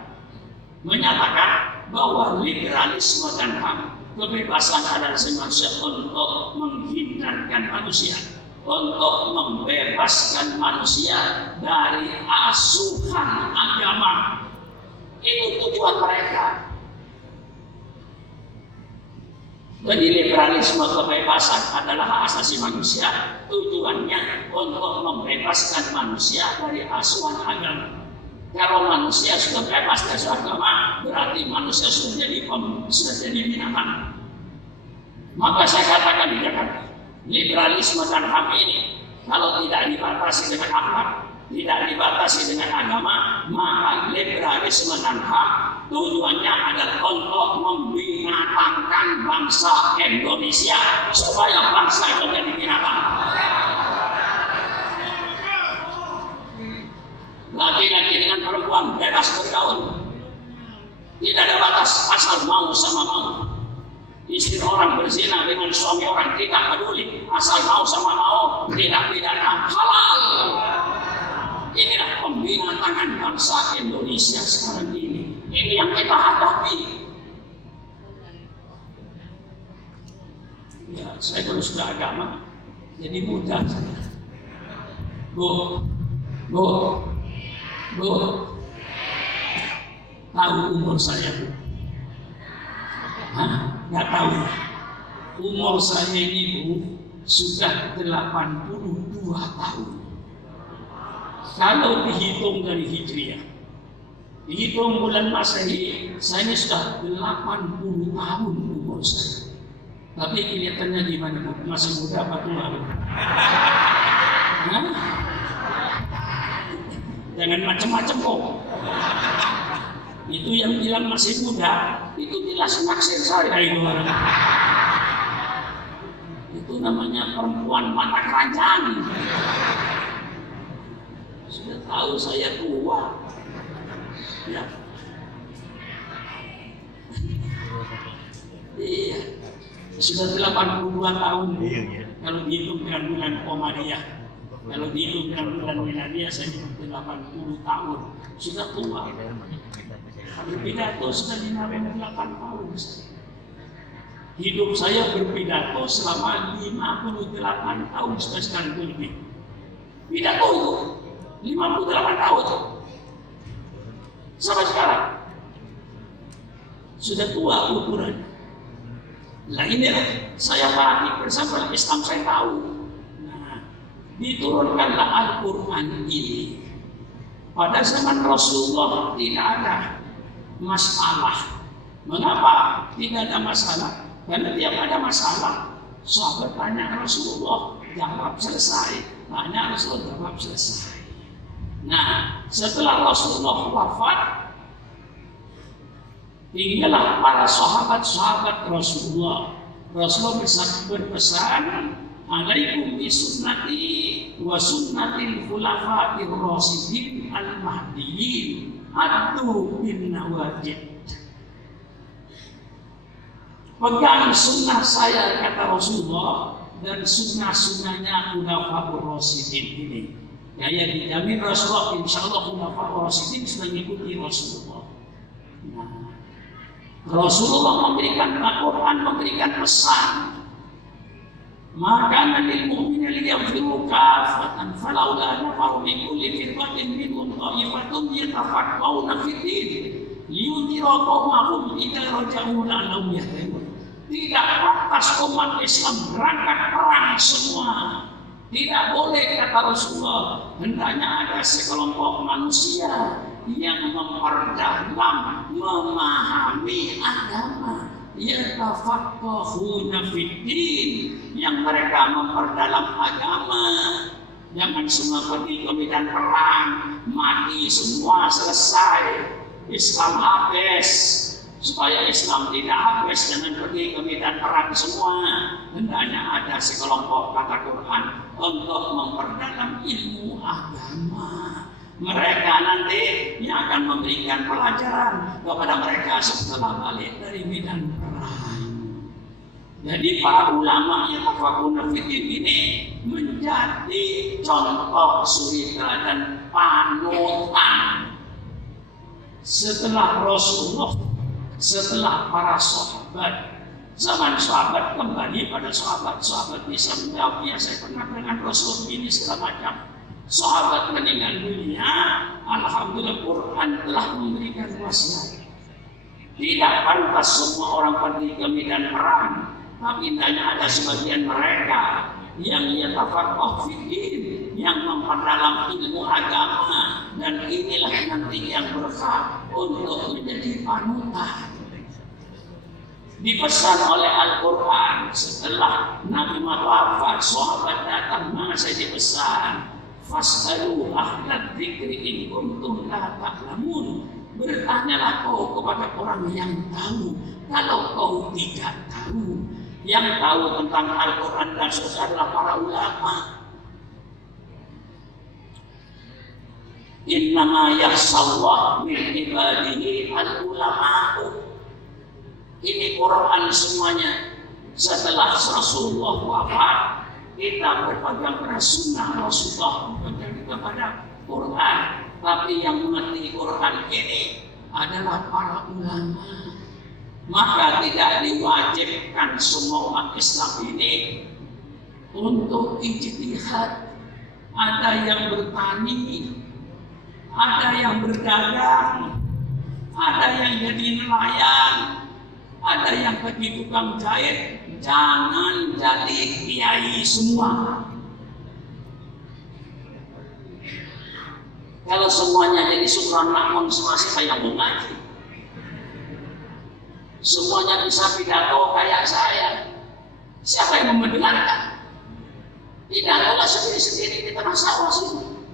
menyatakan bahwa liberalisme dan HAM, kebebasan adalah manusia untuk menghindarkan manusia, untuk membebaskan manusia dari asuhan agama. Itu tujuan mereka. Jadi liberalisme, kebebasan adalah hak asasi manusia, tujuannya untuk membebaskan manusia dari asuhan agama. Kalau manusia sudah bebas dari agama, berarti manusia sudah jadi binatang. Maka saya katakan di Jakarta, liberalisme dan HAM ini kalau tidak dibatasi dengan akhlak, tidak dibatasi dengan agama, maka liberalisme dan HAM tujuannya adalah untuk membinatangkan bangsa Indonesia supaya bangsa itu jadi binatang. Laki-laki dengan perempuan bebas bergaul, tidak ada batas, asal mau sama mau. Istri orang berzina dengan suami orang tidak peduli, asal mau sama mau, tidak pidana, halal. Inilah pembinatangan bangsa Indonesia sekarang ini. Ini yang kita hadapi. Ya, saya kalau sudah agama, jadi mudah saja. Bu, Tahu umur saya, Bu? Nggak tahu. Umur saya ini, Bu, sudah 82 tahun. Kalau dihitung dari Hijriah, dihitung bulan Masehi, saya sudah 80 tahun umur saya. Tapi kelihatannya gimana, Bu? Masih muda apa tua, Bu? Jangan macam-macam kok. Itu yang bilang masih muda, itu jelas naksir saya itu orang. Itu namanya perempuan mata keranjang. Sudah tahu saya tua. Ya. Iya. Sudah 82 tahun. Kalau dihitung dengan bulan Komariah. Kalau dihitung dengan bulan Miladiah, saya hidup 80 tahun. Sudah tua. Berpidato sudah 58 tahun. Hidup saya berpidato selama 58 tahun sudah sekarang lebih. Pidato itu 58 tahun. Sampai sekarang sudah tua ukuran. Nah inilah saya perhati bersama Islam saya tahu. Nah, diturunkanlah Al-Quran ini. Pada zaman Rasulullah tidak ada masalah. Mengapa tidak ada masalah? Karena tiap ada masalah, sahabat tanya Rasulullah, jawab selesai. Tanya Rasulullah, jawab selesai. Nah, setelah Rasulullah wafat, tinggallah para sahabat-sahabat Rasulullah. Rasulullah berpesan, alaikum bi sunnati wa sunnatil khulafa'ir rasyidin al-mahdiyyin addu bin nawajid. Pegang sunnah saya, kata Rasulullah, dan sunnah-sunnahnya khulafa'ur rasyidin ini. Ya dijamin Rasulullah, insya Allah khulafa'ur rasyidin sudah mengikuti Rasulullah. Nah, Rasulullah memberikan Al-Quran, memberikan pesan. Maka lil mu'mina liyaghfiru kafatan falaula nafaru min kulli firqatin minhum ta'ifatun yatafaqqahuna fid din liyunziru qaumahum idza raja'u la'allahum yahtadun. Tidak pantas umat Islam berangkat perang semua. Tidak boleh, kata Rasulullah. Hendaknya ada sekelompok manusia yang memperdalam, memahami agama. Yatafaqqahuna fid din, yang mereka memperdalam agama. Jangan semua pergi ke medan perang, mati semua, selesai, Islam habis. Supaya Islam tidak habis, jangan pergi ke medan perang semua. Hendaknya ada sekelompok, kata Quran, untuk memperdalam ilmu agama. Mereka nanti yang akan memberikan pelajaran kepada mereka setelah balik dari medan perang. Jadi para ulama yang tafaquna fiddin ini menjadi contoh suri teladan panutan. Setelah Rasulullah, setelah para sahabat, zaman sahabat kembali pada sahabat bisa menjawab, ya saya pernah dengan Rasul ini segala macam. Sahabat meninggal dunia, alhamdulillah Quran telah memberikan wasiat. Tidak pantas semua orang pergi ke medan perang, tapi hanya ada sebagian mereka yang yatafaqqah fiddin, yang memperdalam ilmu agama, dan inilah nanti yang berhak untuk menjadi panutan. Dipesan oleh Al-Quran setelah Nabi wafat, sahabat datang, masa dipesan, fas'alu ahla dzikri in kuntum la ta'lamun. Bertanyalah kau kepada orang yang tahu kalau kau tidak tahu. Yang tahu tentang Al-Quran dan Sunnah adalah para ulama. Innama yakhshallah min ibadihi al-ulama'u. Ini Quran semuanya. Setelah Rasulullah wafat, kita berpegang pada sunnah Rasulullah, berpegang kepada Quran. Tapi yang mengerti Quran ini adalah para ulama. Maka tidak diwajibkan semua umat Islam ini untuk ijtihad. Ada yang bertani, ada yang berdagang, ada yang jadi nelayan, ada yang pergi tukang jahit. Jangan jadi kiai semua. Kalau semuanya jadi Sukron Makmun, semua siapa yang mau ngaji? Semuanya bisa pidato kayak saya. Siapa yang mau mendengarkan? Pidatolah sendiri-sendiri di tengah sawah sini.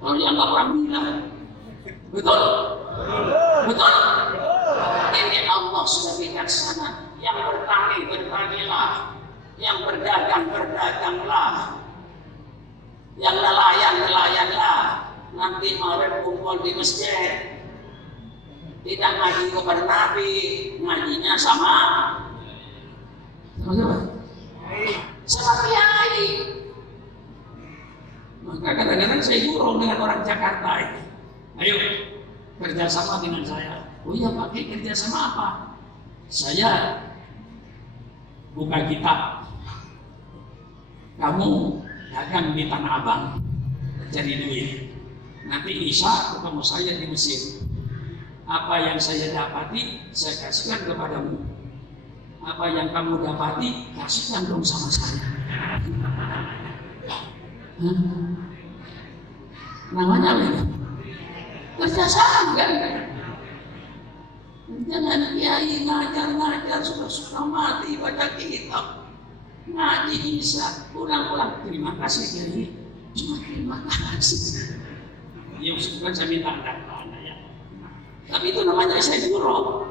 Kalau yang nggak pernah bilang, betul? Betul? Ini Allah sudah bijaksana. Yang bertani, bertanilah. Yang berdagang, berdaganglah. Yang nelayan, nelayanlah. Nanti malam kumpul di masjid. Tidak ngaji kepada Nabi, ngajinya sama kiai. Maka kadang-kadang saya gurau dengan orang Jakarta ini. Ayo kerjasama dengan saya. Oh iya Pak, kerjasama apa? Saya buka kitab. Kamu dagang di Tanah Abang, cari duit. Nanti Isya ketemu saya di Mesir. Apa yang saya dapati, saya kasihkan kepadamu. Apa yang kamu dapati, kasihkan dong sama saya. Namanya apa ya? Kerjasama kan? Jangan kiai ngajar sudah mati baca kitab. Ngaji Isya, pulang-pulang. Terima kasih kiai. Cuma terima kasih. Ya bukan saya minta tanda ya. Tapi itu namanya saya guru.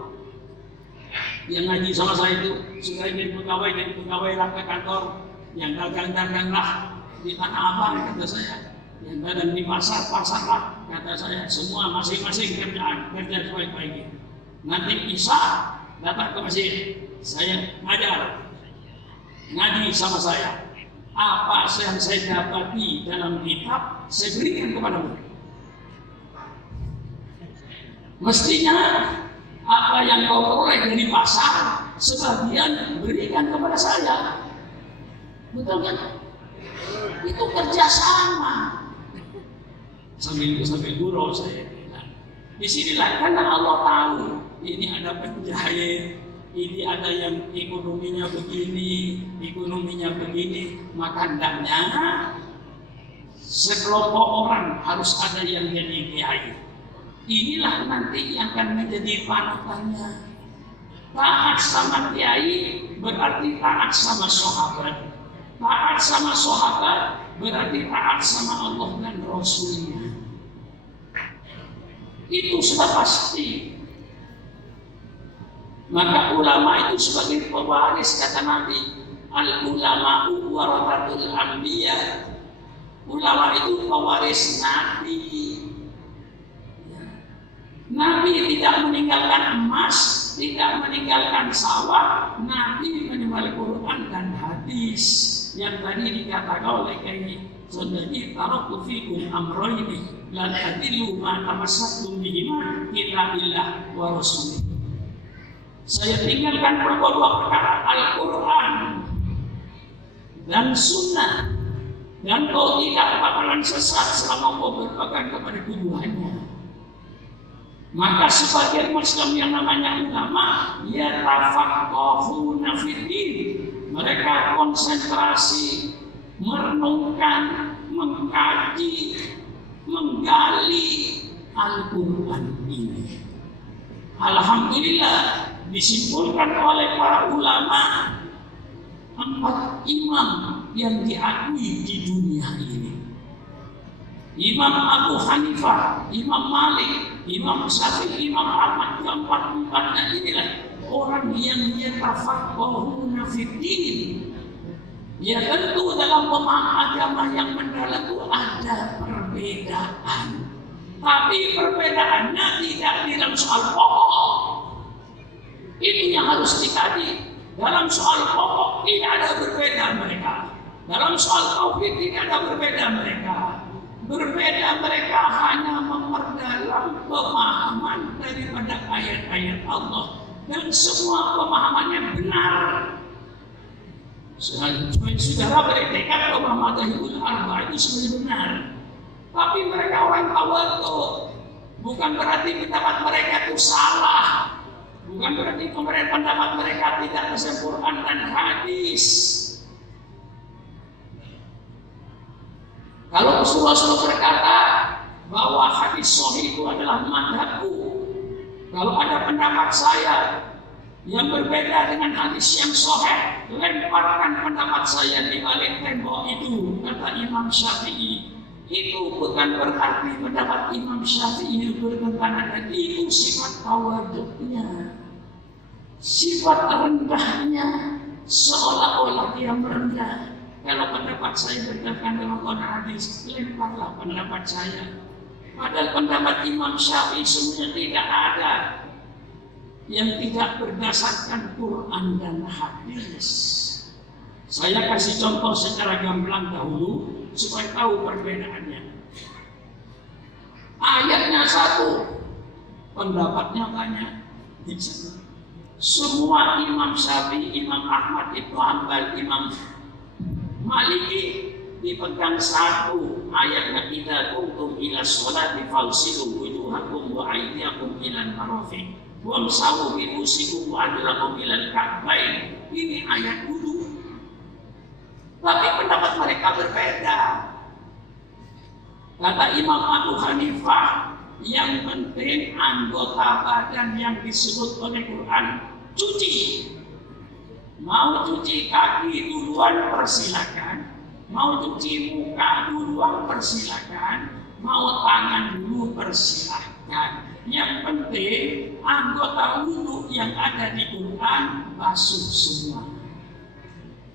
Yang ngaji sama saya itu sudah ingin pegawai lah ke kantor. Yang dagang lah di Tanah Abang kata saya. Yang dagang di pasar lah kata saya. Semua masing-masing kerja sebaik-baiknya. Nanti Isya datang ke masjid, saya ngaji sama saya. Apa yang saya dapati dalam kitab, saya berikan kepadamu. Mestinya apa yang kau peroleh dari pasar, sebagian berikan kepada saya. Betul kan? Itu kerjasama. Sambil gurau saya. Di sinilah karena Allah tahu ini ada penjahit, ini ada yang ekonominya begini, maka hendaknya sekelompok orang harus ada yang jadi kiai. Inilah nanti yang akan menjadi panutannya. Taat sama kiai berarti taat sama sahabat. Taat sama sahabat berarti taat sama Allah dan Rasulnya. Itu sudah pasti. Maka ulama itu sebagai pewaris kata Nabi, al-ulama'u warathatul anbiya. Ulama itu pewaris Nabi. Nabi tidak meninggalkan emas, tidak meninggalkan sawah. Nabi meninggalkan Quran dan hadis yang tadi dikatakan oleh Kiai Sondani, taraktu fikum amrayni lan tadillu ma tamassaktum bihima kitabillah wa rasulih. Saya tinggalkan dua perkara, Al-Quran dan Sunnah, dan kau tidak bakalan sesat selama kau berpegang kepada keduanya. Maka sebagian Muslim yang namanya ulama, ya tafaqahuna fiddin, mereka konsentrasi, merenungkan, mengkaji, menggali Al-Quran ini. Alhamdulillah disimpulkan oleh para ulama 4 imam yang diakui di dunia ini. Imam Abu Hanifah, Imam Malik, Imam Syafi'i, Imam Ahmad, keempat-empatnya inilah orang yang yatafaqahuna fiddin. Ya tentu dalam pemahaman agama yang mendalam itu ada perbedaan. Tapi perbedaannya tidak dalam soal pokok. Itu yang harus dikaji. Dalam soal pokok tidak ada berbeda mereka. Dalam soal tauhid tidak ada berbeda mereka. Berbeda mereka hanya memperdalam pemahaman daripada ayat-ayat Allah. Dan semua pemahamannya benar. Saudara bertekad bahwa madhhabul arba itu sebenarnya benar. Tapi mereka orang tawadhu. Bukan berarti pendapat mereka itu salah. berdasar Quran dan hadis. Kalau Rasulullah berkata bahwa hadis sahih itu adalah madhabku, kalau ada pendapat saya yang berbeda dengan hadis yang sahih, lemparkan pendapat saya di balik tembok itu, kata Imam Syafi'i. Itu bukan berarti pendapat Imam Syafi'i itu bertentangan, itu sifat tawaduknya, sifat rendahnya, seolah-olah dia merendah. Kalau pendapat saya berdasarkan dalam Quran hadis, lemparlah pendapat saya. Padahal pendapat Imam Syafi'i semuanya tidak ada yang tidak berdasarkan Quran dan hadis. Saya kasih contoh secara gamblang dahulu supaya tahu perbedaannya. Ayatnya satu, pendapatnya banyak. Semua Imam Syafi'i, Imam Ahmad, Ibnu Hanbal, Imam Maliki dipegang satu ayatnya, idza kuntum ila sholati fagsilu wujuhakum wa aydiyakum ilal marafiq wamsahu bi ru'usikum wa arjulakum ilal ka'bayn. Ini ayat dulu. Tapi pendapat mereka berbeda. Kata Imam Abu Hanifah, yang penting anggota badan yang disebut oleh Quran cuci. Mau cuci kaki duluan persilakan, mau cuci muka duluan persilakan, mau tangan dulu persilakan. Yang penting anggota wudhu yang ada di Quran basuh semua.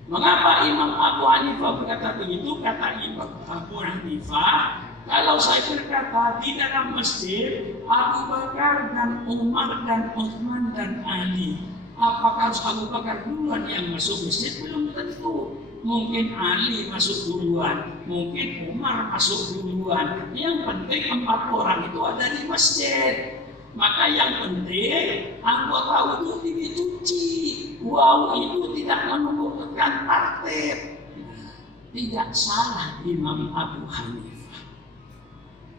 Mengapa Imam Abu Hanifah berkata begitu? Kata Imam Abu Hanifah, kalau saya berkata di dalam masjid Abu Bakar dan Umar dan Utsman dan Ali, apakah harus Abu Bakar duluan yang masuk masjid? Belum tentu. Mungkin Ali masuk duluan, mungkin Umar masuk duluan. Yang penting 4 orang itu ada di masjid. Maka yang penting anggota wudhu dicuci. Wow, itu tidak menunjukkan tertib. Tidak salah Imam Abu Hanifah.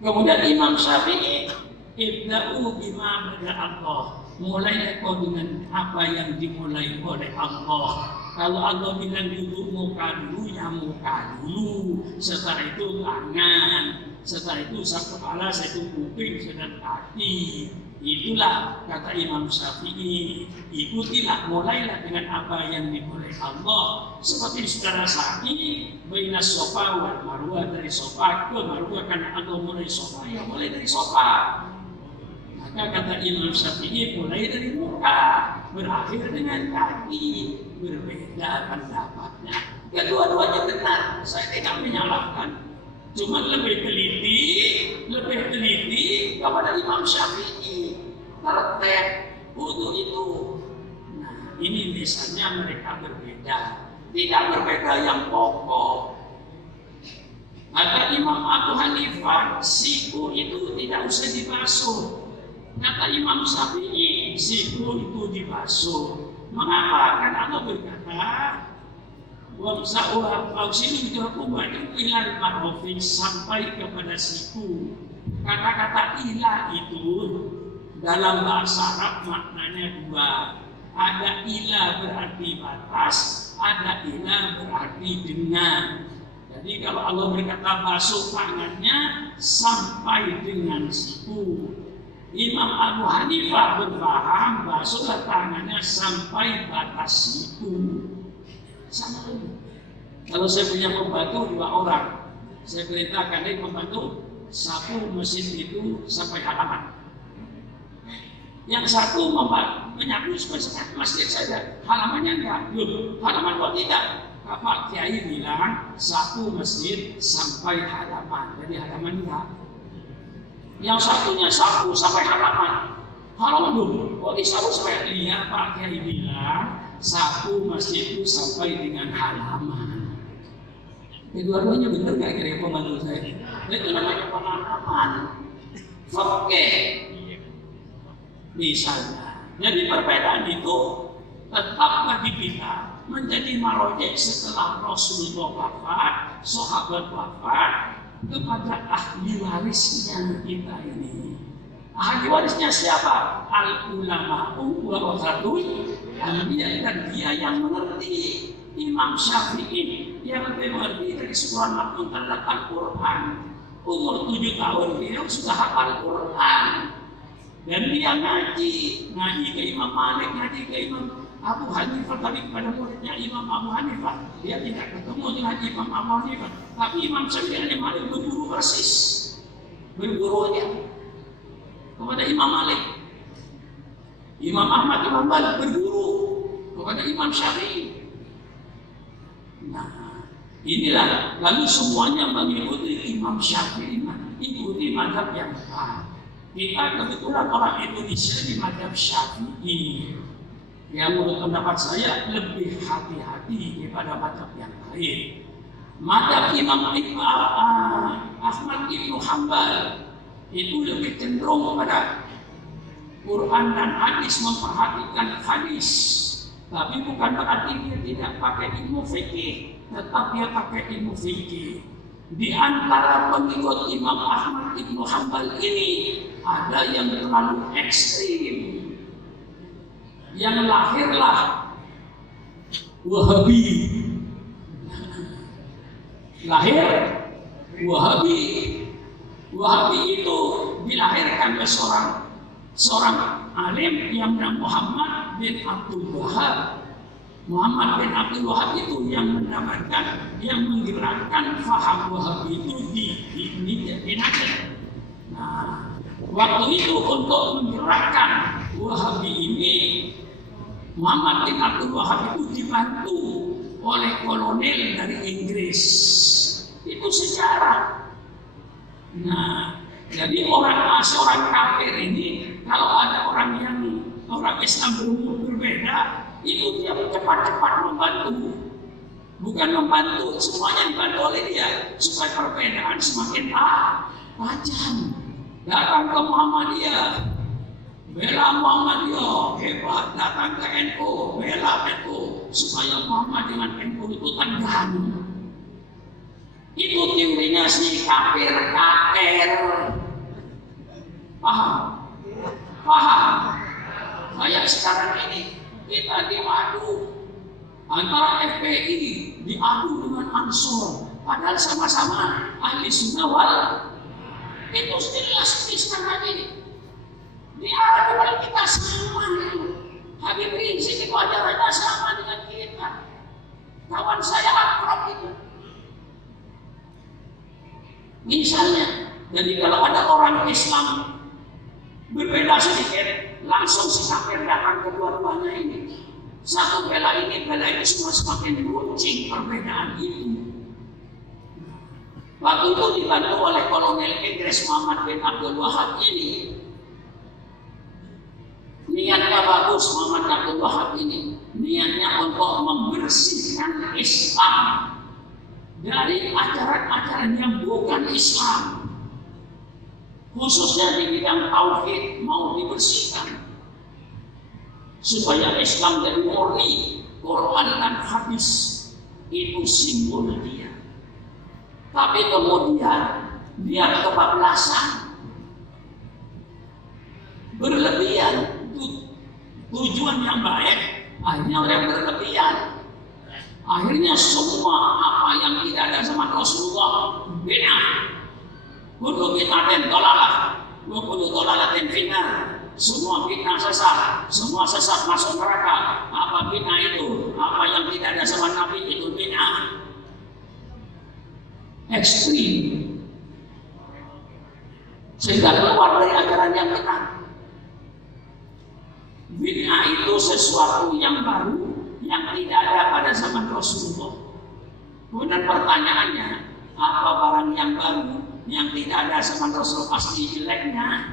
Kemudian Imam Syafi'i, ibda'u bima bada Allah. Mulai dengan apa yang dimulai oleh Allah. Kalau Allah bilang duduk muka dulu, ya muka dulu. Setelah itu tangan, setelah itu satu kepala, satu kuping, sedang kaki. Itulah kata Imam Syafi'i. Ikutilah, mulailah dengan apa yang dimulai Allah. Seperti saudara Syafi'i, baina sofa wal marwah, dari sofa ke marwah, karena Allah mulai sofa, ya mulai dari sofa. Maka kata Imam Syafi'i, mulai dari muka, berakhir dengan kaki. Berbeda pendapatnya. Kedua-duanya benar, saya tidak menyalahkan. Cuma lebih teliti kepada Imam Syafi'i. Tertib wudhu itu. Nah, ini misalnya mereka berbeda. Tidak berbeda yang pokok. Kata Imam Abu Hanifah, siku itu tidak usah dibasuh. Kata Imam Syafi'i, siku itu dibasuh. Mengapa? Karena Allah berkata, wamsahu fagsilu wujuhakum wa aydiyakum ilal marafiq, sampai kepada siku. Kata-kata ila itu dalam bahasa Arab maknanya dua. Ada ila berarti batas, ada ila berarti dengan. Jadi kalau Allah berkata basuh tangannya sampai dengan siku, Imam Abu Hanifah berpaham basuhlah tangannya sampai batas siku. Sama dulu. Kalau saya punya pembantu 2 orang, saya perintahkan dia pembantu sapu mesin itu sampai halaman. Yang satu menyapu supaya masjid saja, halamannya enggak. Loh, halaman kok tidak? Pak Kiai bilang sapu masjid sampai halaman, jadi halaman enggak. Yang satunya sapu sampai halaman. Halaman dulu, kok disapu sampai lihat Pak Kiai bilang sapu masjid itu sampai dengan halaman. Kedua-duanya benar nggak kira pembantu saya? Itu namanya pengalaman. Oke, misalnya. Jadi perbedaan itu tetap bagi kita menjadi marojek setelah Rasulullah wafat, sahabat wafat, kepada ahli warisnya kita ini. Ahli warisnya siapa? Al-ulama'u warasatul Dan dia yang mengerti. Imam Syafi'i yang lebih mengerti dari seorang makmum terhadap Al-Quran. Umur 7 tahun dia sudah hafal Quran. Dan dia ngaji ke Imam Malik, ngaji ke Imam Abu Hanifah, tapi kepada muridnya Imam Abu Hanifah. Dia tidak ketemu dengan Imam Abu Hanifah. Tapi Imam Syafi'i dan Malik berguru persis. Bergurunya kepada Imam Malik. Imam Ahmad, Imam Malik berguru kepada Imam Syafi'i. Nah, inilah lalu semuanya mengikuti Imam Syafi'i, ikuti mazhab yang benar. Kita kebetulan orang Indonesia di mazhab Syafi'i, yang menurut pendapat saya lebih hati-hati daripada mazhab yang lain. Mazhab Imam Ahmad Ibnu Hanbal itu lebih cenderung kepada Quran dan hadis, memperhatikan hadis. Tapi bukan berarti dia tidak pakai ilmu fikih, tetap dia pakai ilmu fikih. Di antara pengikut Imam Ahmad Ibnu Hanbal ini ada yang terlalu ekstrim, yang lahirlah Wahabi. Lahir Wahabi. Wahabi itu dilahirkan oleh seorang alim yang bernama Muhammad bin Abdul Wahab. Muhammad bin Abdul Wahab itu yang mendapatkan, yang menggerakkan faham Wahabi itu di Najd. Nah, waktu itu untuk menggerakkan Wahabi ini, Muhammad bin Abdul Wahab itu dibantu oleh kolonel dari Inggris. Itu sejarah. Nah, jadi seorang kafir ini, kalau ada orang Islam berumur berbeda, itu dia cepat-cepat membantu. Bukan membantu, semuanya dibantu oleh dia supaya perbedaan semakin tajam. Datang ke Muhammadiyah, bela Muhammadiyah, hebat. Datang ke NU, bela NU, supaya Muhammad dengan NU itu tegang. Itu teorinya si kafir. Paham? Kayak sekarang ini kita diadu antara FPI diadu dengan Ansor, padahal sama-sama ahli sunnah wal. Itu jelas sekarang ini diadu dengan kita sama itu. Habib Rizik itu ajarannya sama dengan kita. Kawan saya akrab itu. Misalnya, jadi kalau ada orang Islam berbeda sedikit, langsung si kafir datang kedua-duanya ini. Satu bela ini, bela itu, semua semakin runcing perbedaan itu. Waktu itu dibantu oleh kolonel Inggris Muhammad bin Abdul Wahab ini. Niatnya bagus Muhammad bin Abdul Wahab ini. Niatnya untuk membersihkan Islam dari ajaran-ajaran yang bukan Islam, khususnya di bidang tauhid mau dibersihkan supaya Islam jadi murni, Quran dan hadis itu simbol dia. Tapi kemudian dia kebablasan, berlebihan, tujuan yang baik akhirnya orang berlebihan. Akhirnya semua apa yang tidak ada zaman Rasulullah bid'ah. Kullu bid'atin dhalalah wa kullu dhalalatin finnar. Semua bid'ah sesat, semua sesat masuk neraka. Apa bid'ah itu? Apa yang tidak ada zaman Nabi itu bid'ah. Ekstrim. Sehingga keluar dari ajaran yang benar. Bid'ah itu sesuatu yang baru yang tidak ada pada zaman Rasulullah. Kemudian pertanyaannya, apa barang yang baru yang tidak ada zaman Rasulullah pasti jeleknya?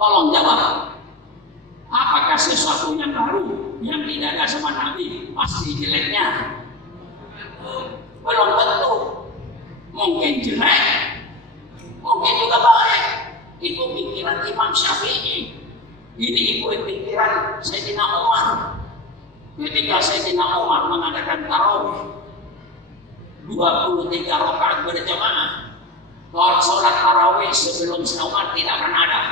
Tolong jawab. Apakah sesuatu yang baru yang tidak ada zaman Nabi pasti jeleknya? Belum tentu. Mungkin jelek, mungkin juga baik. Itu pikiran Imam Syafi'i. Ini ikut pikiran Sayyidina Umar. Ketika Sayyidina Umar mengadakan tarawih 23 rakaat berjamaah. Kalau sholat tarawih sebelum Sayyidina Umar tidak pernah ada.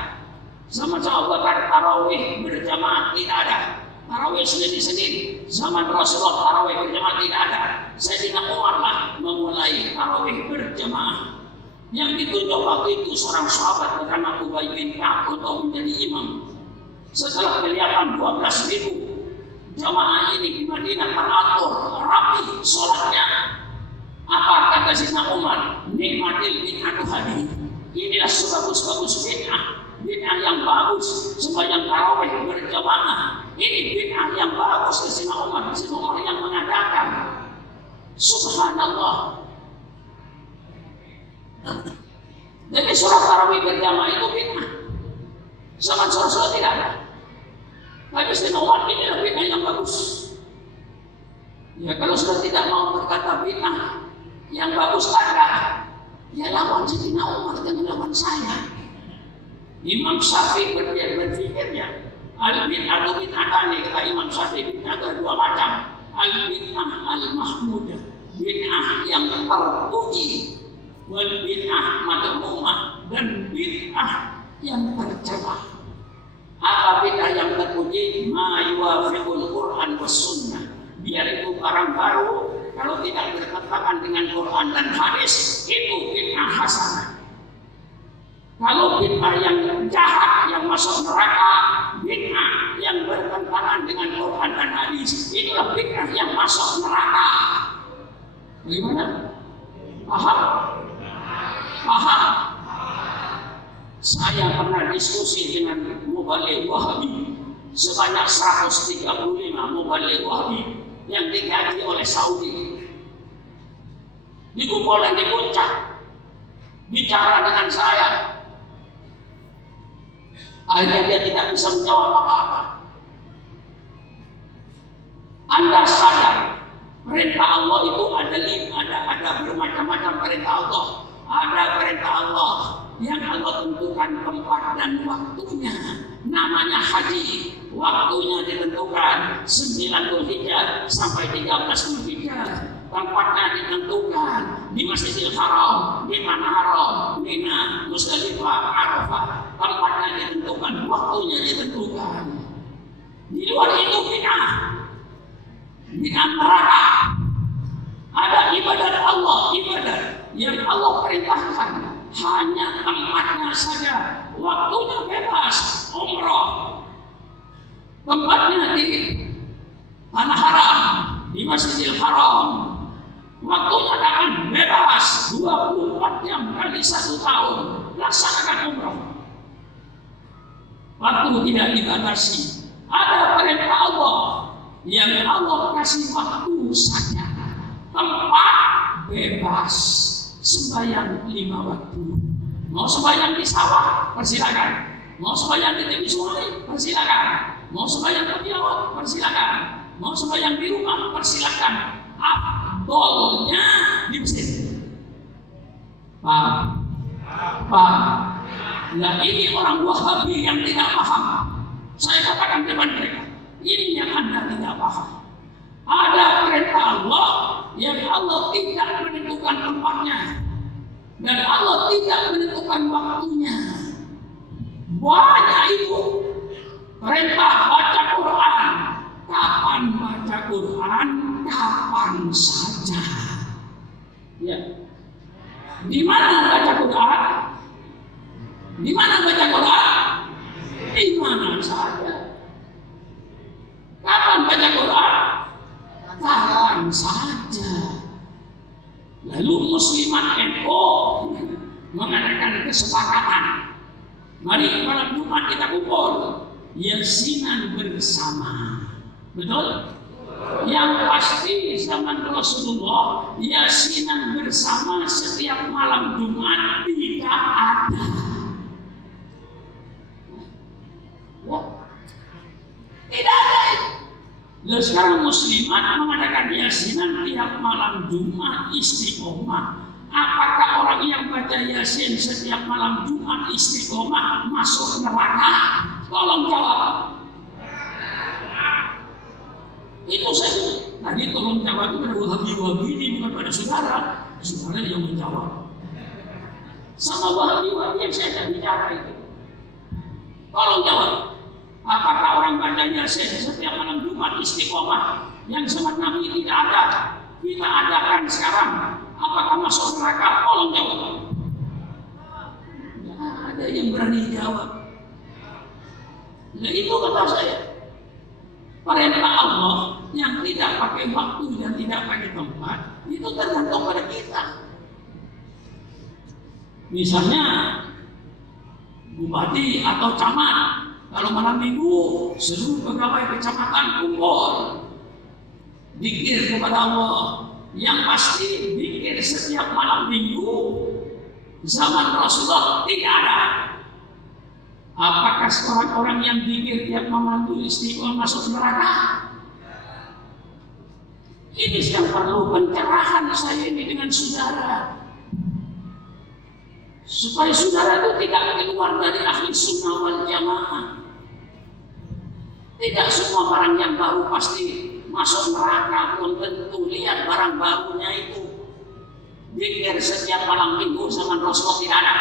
Zaman Abu Bakar tarawih berjamaah tidak ada. Tarawih sendiri-sendiri. Zaman Rasulullah tarawih berjamaah tidak ada. Sayyidina Umar lah memulai tarawih berjamaah. Yang ditunjuk waktu itu seorang sahabat bernama Ubay bin Ka'ab untuk menjadi imam. Setelah kelihatan 12.000 jamaah ini di Madinah teratur, rapi sholatnya. Apa kata Sayyidina Umar? Nikmatil bid'atu hadi. Inilah sebagus-bagus bid'ah. Bid'ah yang bagus, sembahyang tarawih berjamaah. Ini bid'ah yang bagus ke Sayyidina Umar. Sayyidina Umar yang mengadakan. Subhanallah. Jadi sholat tarawih berjamaah itu bid'ah. Zaman sholat tidak ada. Tapi Sayyidina Umar inilah bid'ah yang bagus. Ya kalau sudah tidak mau berkata bid'ah yang bagus ada, ya lawan Sayyidina Umar dengan lawan saya. Imam Syafi'i berpikirnya al-bid'ah atau bid'atani, kata Imam Syafi'i, ada dua macam. Al-bid'ah al-mahmudah, bid'ah yang terpuji, wal bid'ah madhmumah, dan bid'ah yang tercela. Apa bid'ah yang terpuji? Ma yuwafiqul Qur'an was sunnah. Biar itu barang baru, kalau tidak bertentangan dengan Quran dan hadis, itu bid'ah hasanah. Kalau bid'ah yang jahat, yang masuk neraka, bid'ah yang bertentangan dengan Quran dan hadis, itulah bid'ah yang masuk neraka. Bagaimana? Paham? Paham? Saya pernah diskusi dengan Mubaligh Wahabi sebanyak 135 Mubaligh Wahabi yang digaji oleh Saudi. Dikumpulkan di puncak, bicara dengan saya. Akhirnya dia tidak bisa menjawab apa-apa. Anda sadar perintah Allah itu ada bermacam-macam perintah Allah. Ada perintah Allah yang Allah tentukan tempat dan waktunya. Namanya haji. Waktunya ditentukan 9 Dzulhijjah sampai 13 Dzulhijjah. Tempatnya ditentukan di Masjidil Haram, di Tanah Haram, Mina, Musdalifah, Arafah. Tempatnya ditentukan, waktunya ditentukan. Di luar itu bid'ah. Bid'ah neraka. Ada ibadat Allah, ibadat yang Allah perintahkan, hanya tempatnya saja. Waktunya bebas, umroh. Tempatnya di Tanah Haram, di Masjidil Haram. Waktunya akan bebas 24 jam kali 1 tahun. Laksanakan umroh. Waktu tidak dibatasi. Ada perintah Allah yang Allah kasih waktu saja. Tempat bebas. Sembahyang 5 waktu. Mau sembahyang di sawah, persilakan. Mau sembahyang di tepi sungai, persilakan. Mau sembahyang tepi laut, persilakan. Mau sembahyang di rumah, persilakan. Afdolnya di masjid. Paham? Nah ini orang Wahabi yang tidak paham. Saya katakan kepada mereka, ini yang Anda tidak paham. Ada perintah Allah yang Allah tidak menentukan tempatnya dan Allah tidak menentukan waktunya. Banyak itu perintah baca Quran. Kapan baca Quran? Kapan saja. Ya. Di mana baca Quran? Di mana baca Quran? Di mana saja. Kapan baca Quran? Kapan saja. Lalu Muslimat NU mengadakan kesepakatan. Mari malam Jumat kita kumpul yasinan bersama. Betul? Yang pasti zaman Rasulullah yasinan bersama setiap malam Jumat tidak ada. Tidak ada. Lalu sekarang Muslimat mengadakan yasinan tiap malam Jumat istiqomah. Apakah orang yang baca yasin setiap malam Jumat istiqomah masuk neraka? Tolong jawab. Itu saja. Tadi tolong jawab kepada Wahabi-Wahabi ini, bukan pada saudara. Saudara yang menjawab. Sama Wahabi-Wahabi yang saya bicara itu. Tolong jawab. Apakah orang bacanya setiap malam Jumat istiqomah yang zaman Nabi tidak ada, kita adakan sekarang? Apakah masuk neraka? Tolong jawab. Tidak ada yang berani jawab. Nah, itu kata saya. Perintah Allah yang tidak pakai waktu dan tidak pakai tempat itu tergantung pada kita. Misalnya bupati atau camat kalau malam minggu seluruh pegawai kecamatan kumpul zikir kepada Allah. Yang pasti zikir setiap malam minggu zaman Rasulullah tidak ada. Apakah seorang orang yang zikir tiap malam itu istiqomah masuk neraka? Ini yang perlu pencerahan saya ini dengan saudara, supaya saudara itu tidak keluar dari ahli sunnah wal jamaah. Tidak semua barang yang baru pasti masuk neraka, pun tentu. Lihat barang barunya itu. Zikir setiap malam minggu zaman Rasulullah tidak ada.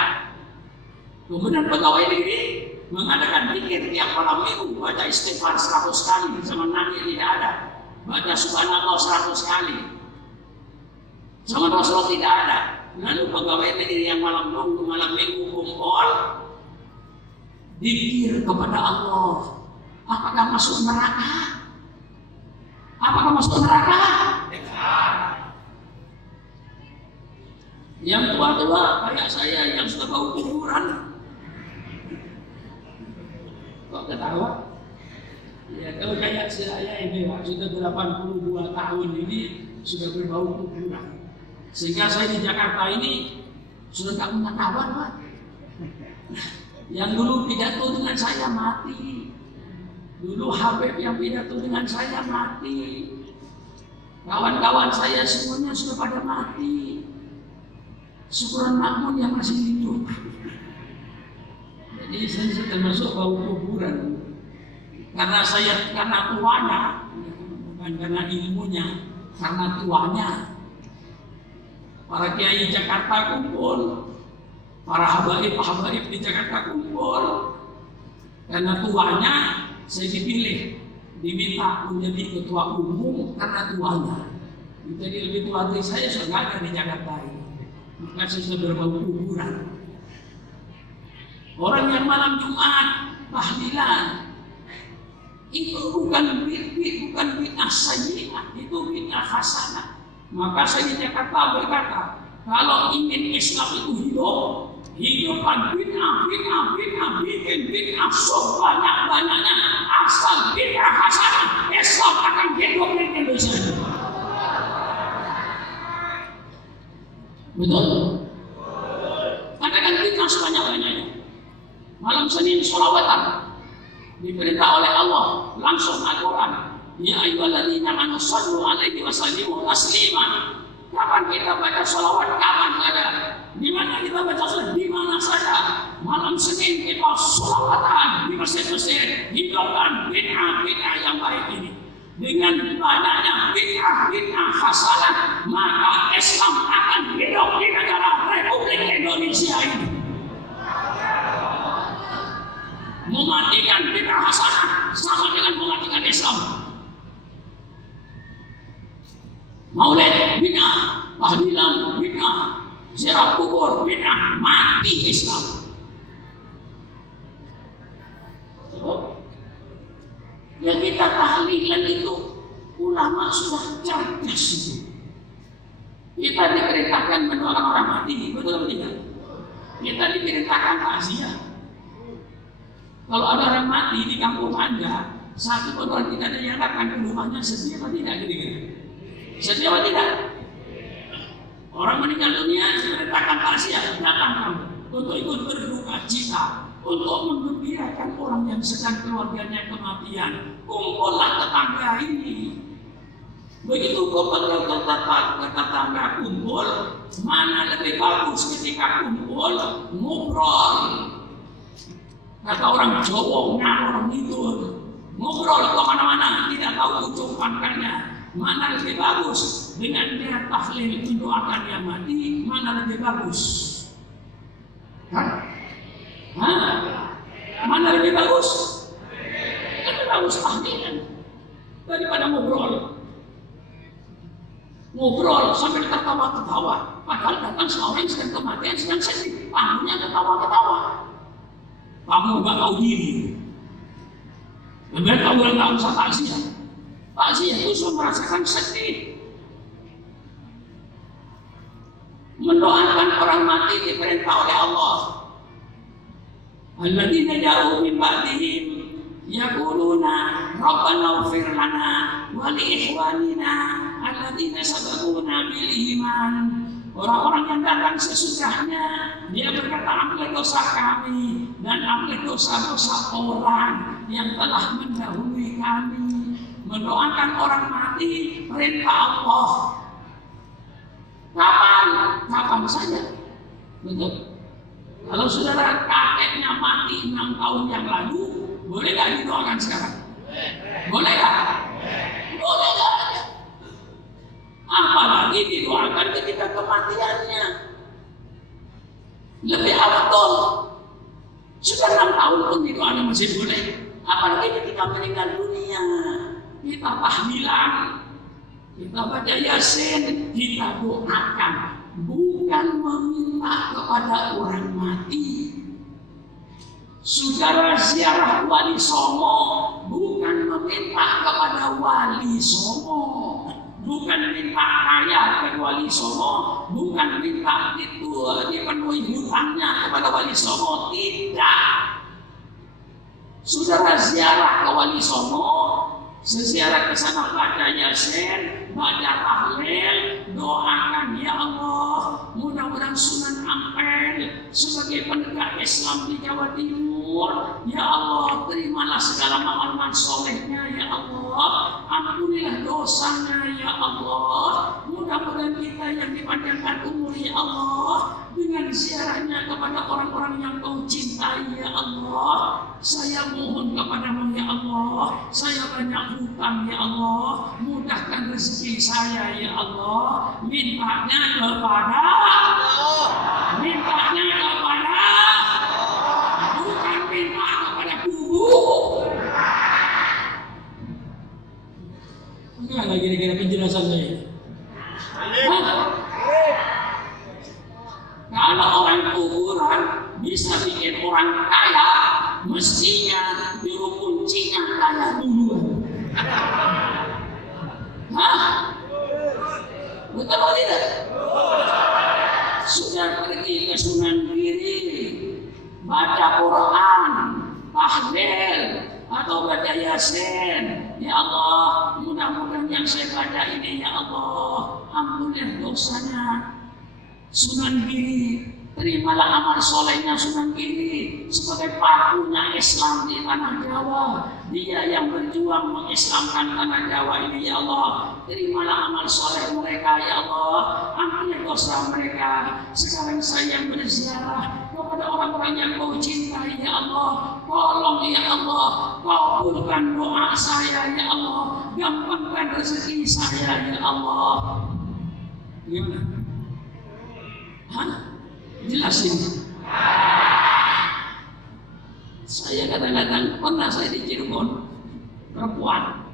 Kemudian pegawai negeri mengadakan zikir tiap malam minggu, baca istighfar 100 kali, zaman Nabi tidak ada. Baca subhanallah 100 kali. Zaman Rasulullah tidak ada. Lalu pegawai negeri yang malam minggu kumpul zikir kepada Allah. Apakah masuk neraka? Apakah masuk neraka? Yang tua-tua kayak saya yang sudah bau kuburan, kok ketawa? Ya kalau kayak saya ini Pak, sudah 82 tahun ini sudah berbau kuburan. Sehingga saya di Jakarta ini sudah tak punya kawan Pak. Yang dulu pidato dengan saya mati. Dulu Habib yang pidato dengan saya mati. Kawan-kawan saya semuanya sudah pada mati. Syukuran makmun yang masih hidup. Jadi saya termasuk bau kuburan. Karena tuanya, bukan karena ilmunya, karena tuanya. Para kiai Jakarta kumpul, para habaib di Jakarta kumpul. Karena tuanya saya dipilih, diminta menjadi ketua umum karena tuanya. Jadi lebih tua dari saya sudah ada di Jakarta ini. Maka saya sudah berbau kuburan. Orang yang malam Jumat tahlilan itu bukan bid'ah sayyi'ah, itu bid'ah hasanah. Maka saya di Jakarta berkata, kalau ingin Islam itu hidupkan bid'ah, bikin bid'ah sebanyak-banyaknya. Asal bid'ah hasanah, Islam akan hidup di Indonesia. Betul? Adakan bid'ah sebanyak-banyaknya. Malam Senin sholawatan diperintah oleh Allah langsung Al-Quran. Ya ayyuhalladzina amanu shallu alaihi wasallimu taslima. Kapan kita baca sholawat? Kapan saja. Di mana kita baca sholawat? Di mana saja. Malam Senin kita sholawatan di masjid-masjid. Hidupkan bid'ah yang baik ini. Dengan banyaknya bid'ah hasanah, maka Islam akan hidup di negara Republik Indonesia ini. Mematikan bid'ah hasanah sama dengan mematikan Islam. Maulid bid'ah, tahlilan bid'ah, ziarah kubur bid'ah, mati Islam. Ya kita tahlilan itu ulama sudah cerdas itu. Kita diperintahkan menolong orang mati, betul tidak? Kita diperintahkan takziah. Kalau ada orang mati di kampung Anda, satu orang tidak ada yang datang ke rumahnya, sedih atau tidak? Sedih atau tidak? Orang meninggal dunia diperintahkan takziah, datang kamu untuk ikut berduka cita, untuk menggembirakan orang yang sedang keluarganya kematian. Kumpullah tetangga ini. Begitu kumpul tetangga kumpul, mana lebih bagus ketika kumpul ngobrol. Kata orang Jawa, orang itu ngobrol kemana-mana, tidak tahu ujung pangkalnya. Mana lebih bagus? Dengan dia tahlil mendoakan yang mati, mana lebih bagus? Mana lebih bagus? Lebih bagus tahlilan daripada ngobrol. Ngobrol sambil tertawa-ketawa. Padahal datang seorang yang sedang kematian, sedang sedih. Panggungnya ketawa-ketawa. Kamu nggak tahu diri. Benar tahu ulang tahun saya takziah. Takziah itu sudah merasakan sedih. Mendoakan orang mati diperintah oleh Allah. Alladzina ja'u min ba'dihim yaquluna rabbana ighfir lana wa li ikhwanina alladzina sabaquna bil iman. Orang-orang yang datang sesudahnya, dia berkata, ampunilah dosa kami dan ampunilah dosa-dosa orang yang telah mendahului kami. Mendoakan orang mati perintah Allah. Kapan? Kapan saja. Betul. Kalau saudara kakeknya mati 6 tahun yang lalu, boleh nggak didoakan sekarang? Boleh nggak? Boleh nggak? Apalagi didoakan ketika kematiannya. Lebih afdol. Sudah 6 tahun pun didoakan masih boleh. Apalagi ketika meninggal dunia. Kita tahlilan, kita baca Yasin, kita doakan. Bukan meminta kepada orang mati. Saudara ziarah Wali Songo bukan meminta kepada Wali Songo. Bukan minta kaya ke Wali Songo, bukan minta itu dipenuhi hutangnya kepada Wali Songo, tidak. Saudara ziarah ke Wali Songo, seziarah ke sana baca Yasin, baca tahlil, doakan ya Allah, mudah-mudahan Sunan Ampel sebagai penegak Islam di Jawa Timur, ya Allah terimalah segala amal solehnya ya Allah, ampunilah dosanya ya Allah, mudah-mudahan kita yang dipanjangkan umur ya Allah, dengan ziarahnya kepada orang-orang yang kau cintai ya Allah. Saya mohon kepadamu ya Allah, saya banyak hutang ya Allah, mudahkan rezeki saya ya Allah, mintanya kepada bukan minta kepada kubu. Enggak lagi kira-kira penjelasan saya. Kalau orang kuburan bisa bikin orang kaya, mestinya juru kuncinya kaya duluan. Hah? Betul atau tidak? Sudah pergi ke Sunan Giri, baca Quran, tahlil, atau baca Yasin. Ya Allah, mudah-mudahan yang saya baca ini ya Allah, ampunilah dosanya. Sunan Giri, terimalah amal solehnya Sunan Giri sebagai pakunya Islam di tanah Jawa. Dia yang berjuang mengislamkan tanah Jawa ini ya Allah. Terimalah amal soleh mereka ya Allah. Ampuni dosa mereka. Sekarang saya berziarah kepada orang-orang yang kau cintai ya Allah. Tolong ya Allah, kabulkan doa saya ya Allah. Gampangkan rezeki saya ya Allah. Gimana? Hah? Jelasin. Saya kadang-kadang pernah saya di Cirebon, perempuan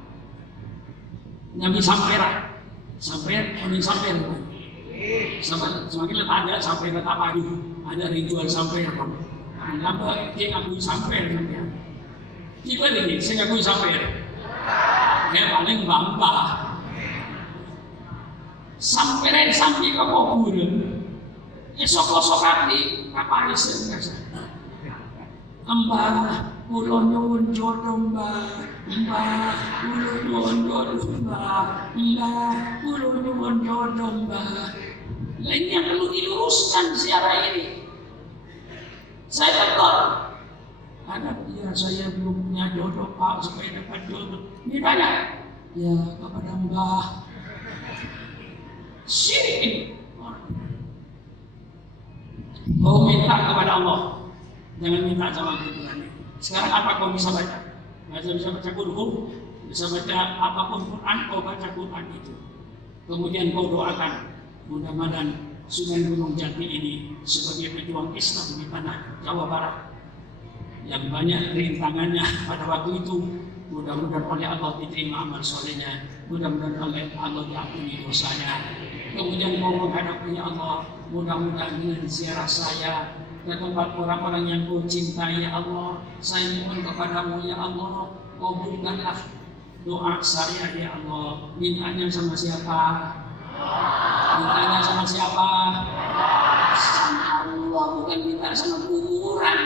nyambi samperan, orang samperan, semakin ada samperan tak pagi, ada yang jual samperan, nambah dia ngakui samperan, tiba ini saya ngakui samperan, paling bangga, samperan sampai ke kuburan. Esok-esok hati, apa isi biasa? Mbah, kula nyuwun jodoh mbah, kula nyuwun jodoh mbah, kula nyuwun jodoh mbah. Lain yang perlu diluruskan ziarah ini. Saya tegur, ada ya saya belum punya jodoh Pak, supaya dapat jodoh. Ini banyak. Ya kepada mbah. Syirik. Kau minta kepada Allah, jangan minta sama Tuhan. Sekarang apa kau bisa baca? Bisa baca Quran, bisa baca apapun Quran, kau baca Quran itu. Kemudian kau doakan, mudah-mudahan Sunan Gunung Jati ini sebagai pejuang Islam di tanah Jawa Barat. yang banyak rintangannya pada waktu itu. Mudah-mudahan oleh Allah diterima amal solehnya, mudah-mudahan oleh Allah diampuni dosanya. Kemudian mau menghadapi Allah, mudah-mudahan dengan ziarah saya ke tempat orang-orang yang Kau cintai ya Allah. Saya mohon kepadamu ya Allah, kabulkanlah doa saya ya Allah. Mintanya sama siapa? Mintanya sama siapa? Sama Allah, bukan minta sama kuburan.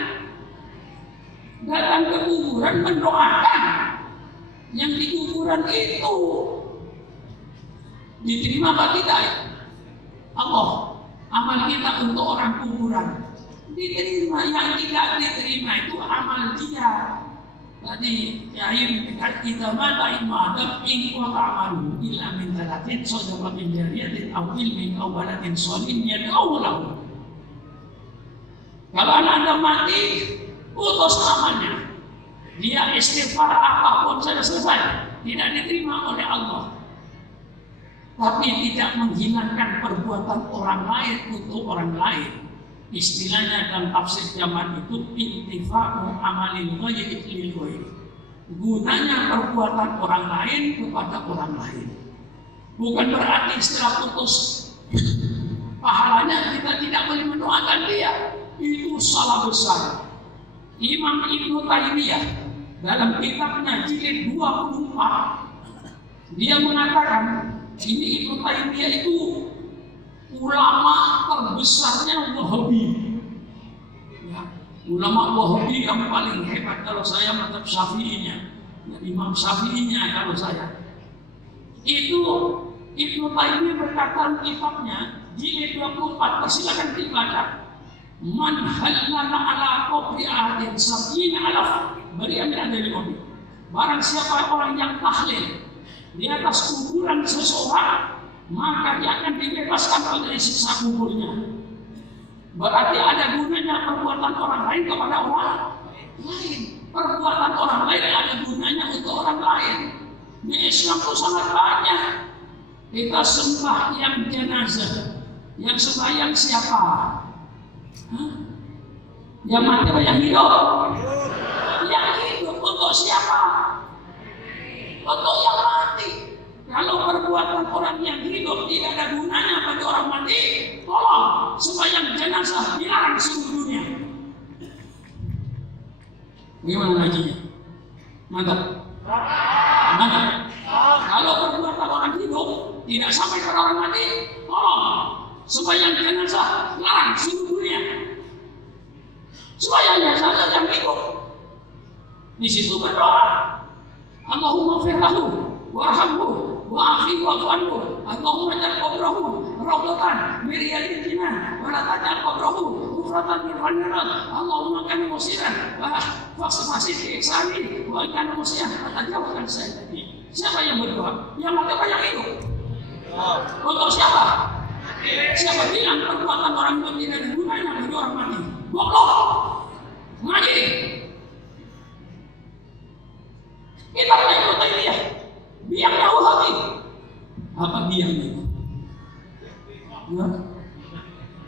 Datang ke kuburan mendoakan. Yang di kuburan itu diterima apa tidak? Allah, amal kita untuk orang kuburan diterima. Yang tidak diterima itu amal dia. Tadi Yahim kita mata imadab in wa amalu illa min talatin sadaqatin jariyatin aw ilmin aw waladin sholihin yad'u lahu. Kalau Anda mati, putus amalnya. Dia istighfar apapun sudah selesai, tidak diterima oleh Allah. Tapi tidak menghilangkan perbuatan orang lain untuk orang lain. Istilahnya dalam tafsir zaman itu intifa'u amalin ghairi lil ghairi. Gunanya perbuatan orang lain kepada orang lain. Bukan berarti setelah putus pahalanya kita tidak boleh mendoakan dia. Itu salah besar. Imam Ibnu Taimiyah dalam kitabnya jilid 24 dia mengatakan, ini Ibnu Taimiyah itu ulama terbesarnya Wahabi. Ya, ulama Wahabi yang paling hebat kalau saya mazhab Syafi'inya, ya, Imam Syafi'inya kalau saya. Itu Ibnu Taimiyah berkata di kitabnya jilid 24, silakan dibaca. Man halala ala qabri ahadin sab'ina alaf bari'an dari qabi. Barang siapa orang yang tahlil di atas kuburan seseorang, maka dia akan dibebaskan dari siksa kuburnya. Berarti ada gunanya perbuatan orang lain kepada orang lain. Perbuatan orang lain ada gunanya untuk orang lain. Di Islam itu sangat banyak. Kita sembah yang jenazah, yang sembahyang siapa? Yang mati atau yang hidup? Yang hidup untuk siapa? Untuk yang mati. Kalau perbuatan orang yang hidup tidak ada gunanya bagi orang mati, tolong sembahyang jenazah dilarang seluruh dunia. Gimana ngajinya? Mantap. Mantap. Kalau perbuatan orang hidup tidak sampai ke orang mati, tolong sembahyang jenazah dilarang seluruh dunia. Sembahyangnya saja yang hidup. Di situ berdoa, Allahumma firlahu warhamhu wa'afi wa'afanhu Allahumma jal qabrahu rawdatan miriyadil jinan wa la tajal qabrahu ufratan min khanirat Allahumma kana musiran wa faksifasi ihsani wa kana musian tajawkan saya tadi. Siapa yang berdoa? Yang mati apa yang hidup? Untuk siapa? Siapa bilang perbuatan orang hidup tidak ada gunanya bagi orang mati? Goblok. Ngaji. Kita punya Ibnu Taimiyah. Biangnya Wahabi. Apa biangnya itu?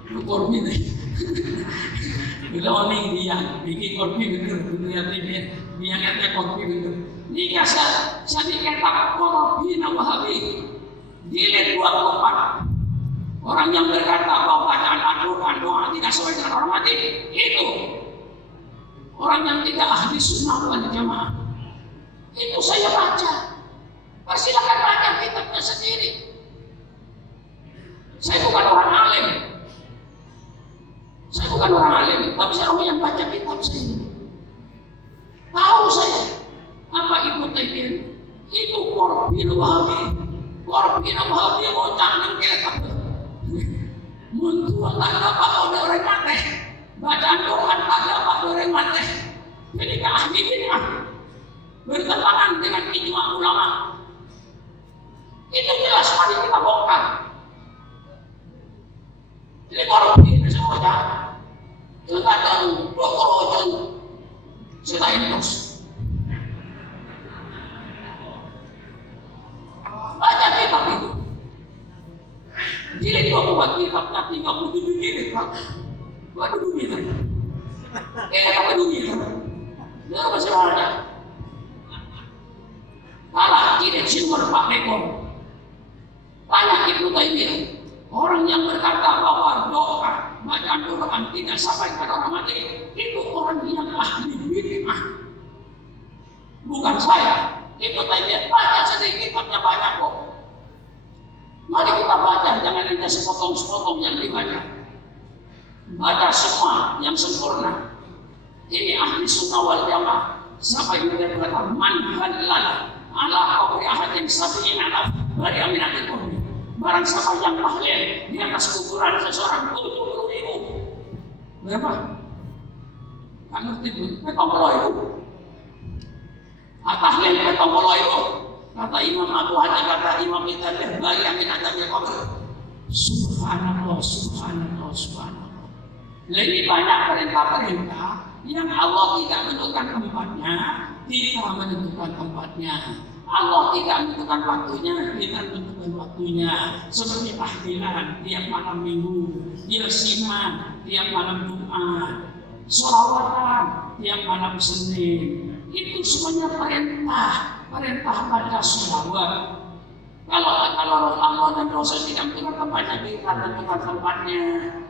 Lu korbi deh. Bila orang biang, bikin korbi bener, dunia TV, biangnya korbi bener. Ini saya dikatakan korbi na Wahabi. Jilid 24. Orang yang berkata bahwa bacaan Al-Quran doa tidak sesuai dengan orang mati, itu orang yang tidak ahli sunnah wal jamaah. Itu saya baca. Persilakan baca kitabnya sendiri. Saya bukan orang alim. Saya bukan orang alim, tapi saya orang yang baca kitab sendiri. Tahu saya apa Ibnu Taimiyah? Itu Qorbil Wahabi. Qorbil Wahabi mau jangan kitab. Muntul tak dapat oleh orang mati. Bacaan Quran tak dapat oleh orang mati. Jadi ahli bid'ah bertentangan dengan ijma ulama. Itu jelas mari kita bongkar. Jadi korupsi ini semuanya kita tahu dokter kita terus baca kitab itu. Jilid 24 kitabnya 37 jilid Pak. Waduh duit. Apa duit? Dia masih ada. Kalah tidak sumber Pak Ekor. Tanya Ibnu Taimiyah. Orang yang berkata bahwa doa baca Quran tidak sampai kepada orang mati, itu orang yang ahli bid'ah. Bukan saya. Ibnu Taimiyah baca sedikit, kitabnya banyak kok. Mari kita baca, jangan hanya sepotong-sepotong yang dibaca. Baca semua yang sempurna. Ini ahli sunnah wal jamaah. Sampai dia berkata man halala ala qabri ahadin sabi'in alaf dari aminatil qabri. Barang siapa yang tahlil di atas kuburan seseorang 70.000. Berapa? Nggak ngerti itu. Petongkolo itu. Tahlil petongkolo itu. Kata Imam Abu Hajar, kata Imam Italian, bagi aminatil qabri. Subhanallah, subhanallah, subhanallah. Lebih banyak perintah-perintah yang Allah tidak menentukan tempatnya, kita menentukan tempatnya. Allah tidak menentukan waktunya, kita menentukan waktunya. Seperti tahlilan tiap malam minggu, yasinan tiap malam Jumat, sholawatan tiap malam Senin. Itu semuanya perintah baca sholawat. Kalau Allah dan Rasul tidak menentukan tempatnya, kita menentukan tempatnya.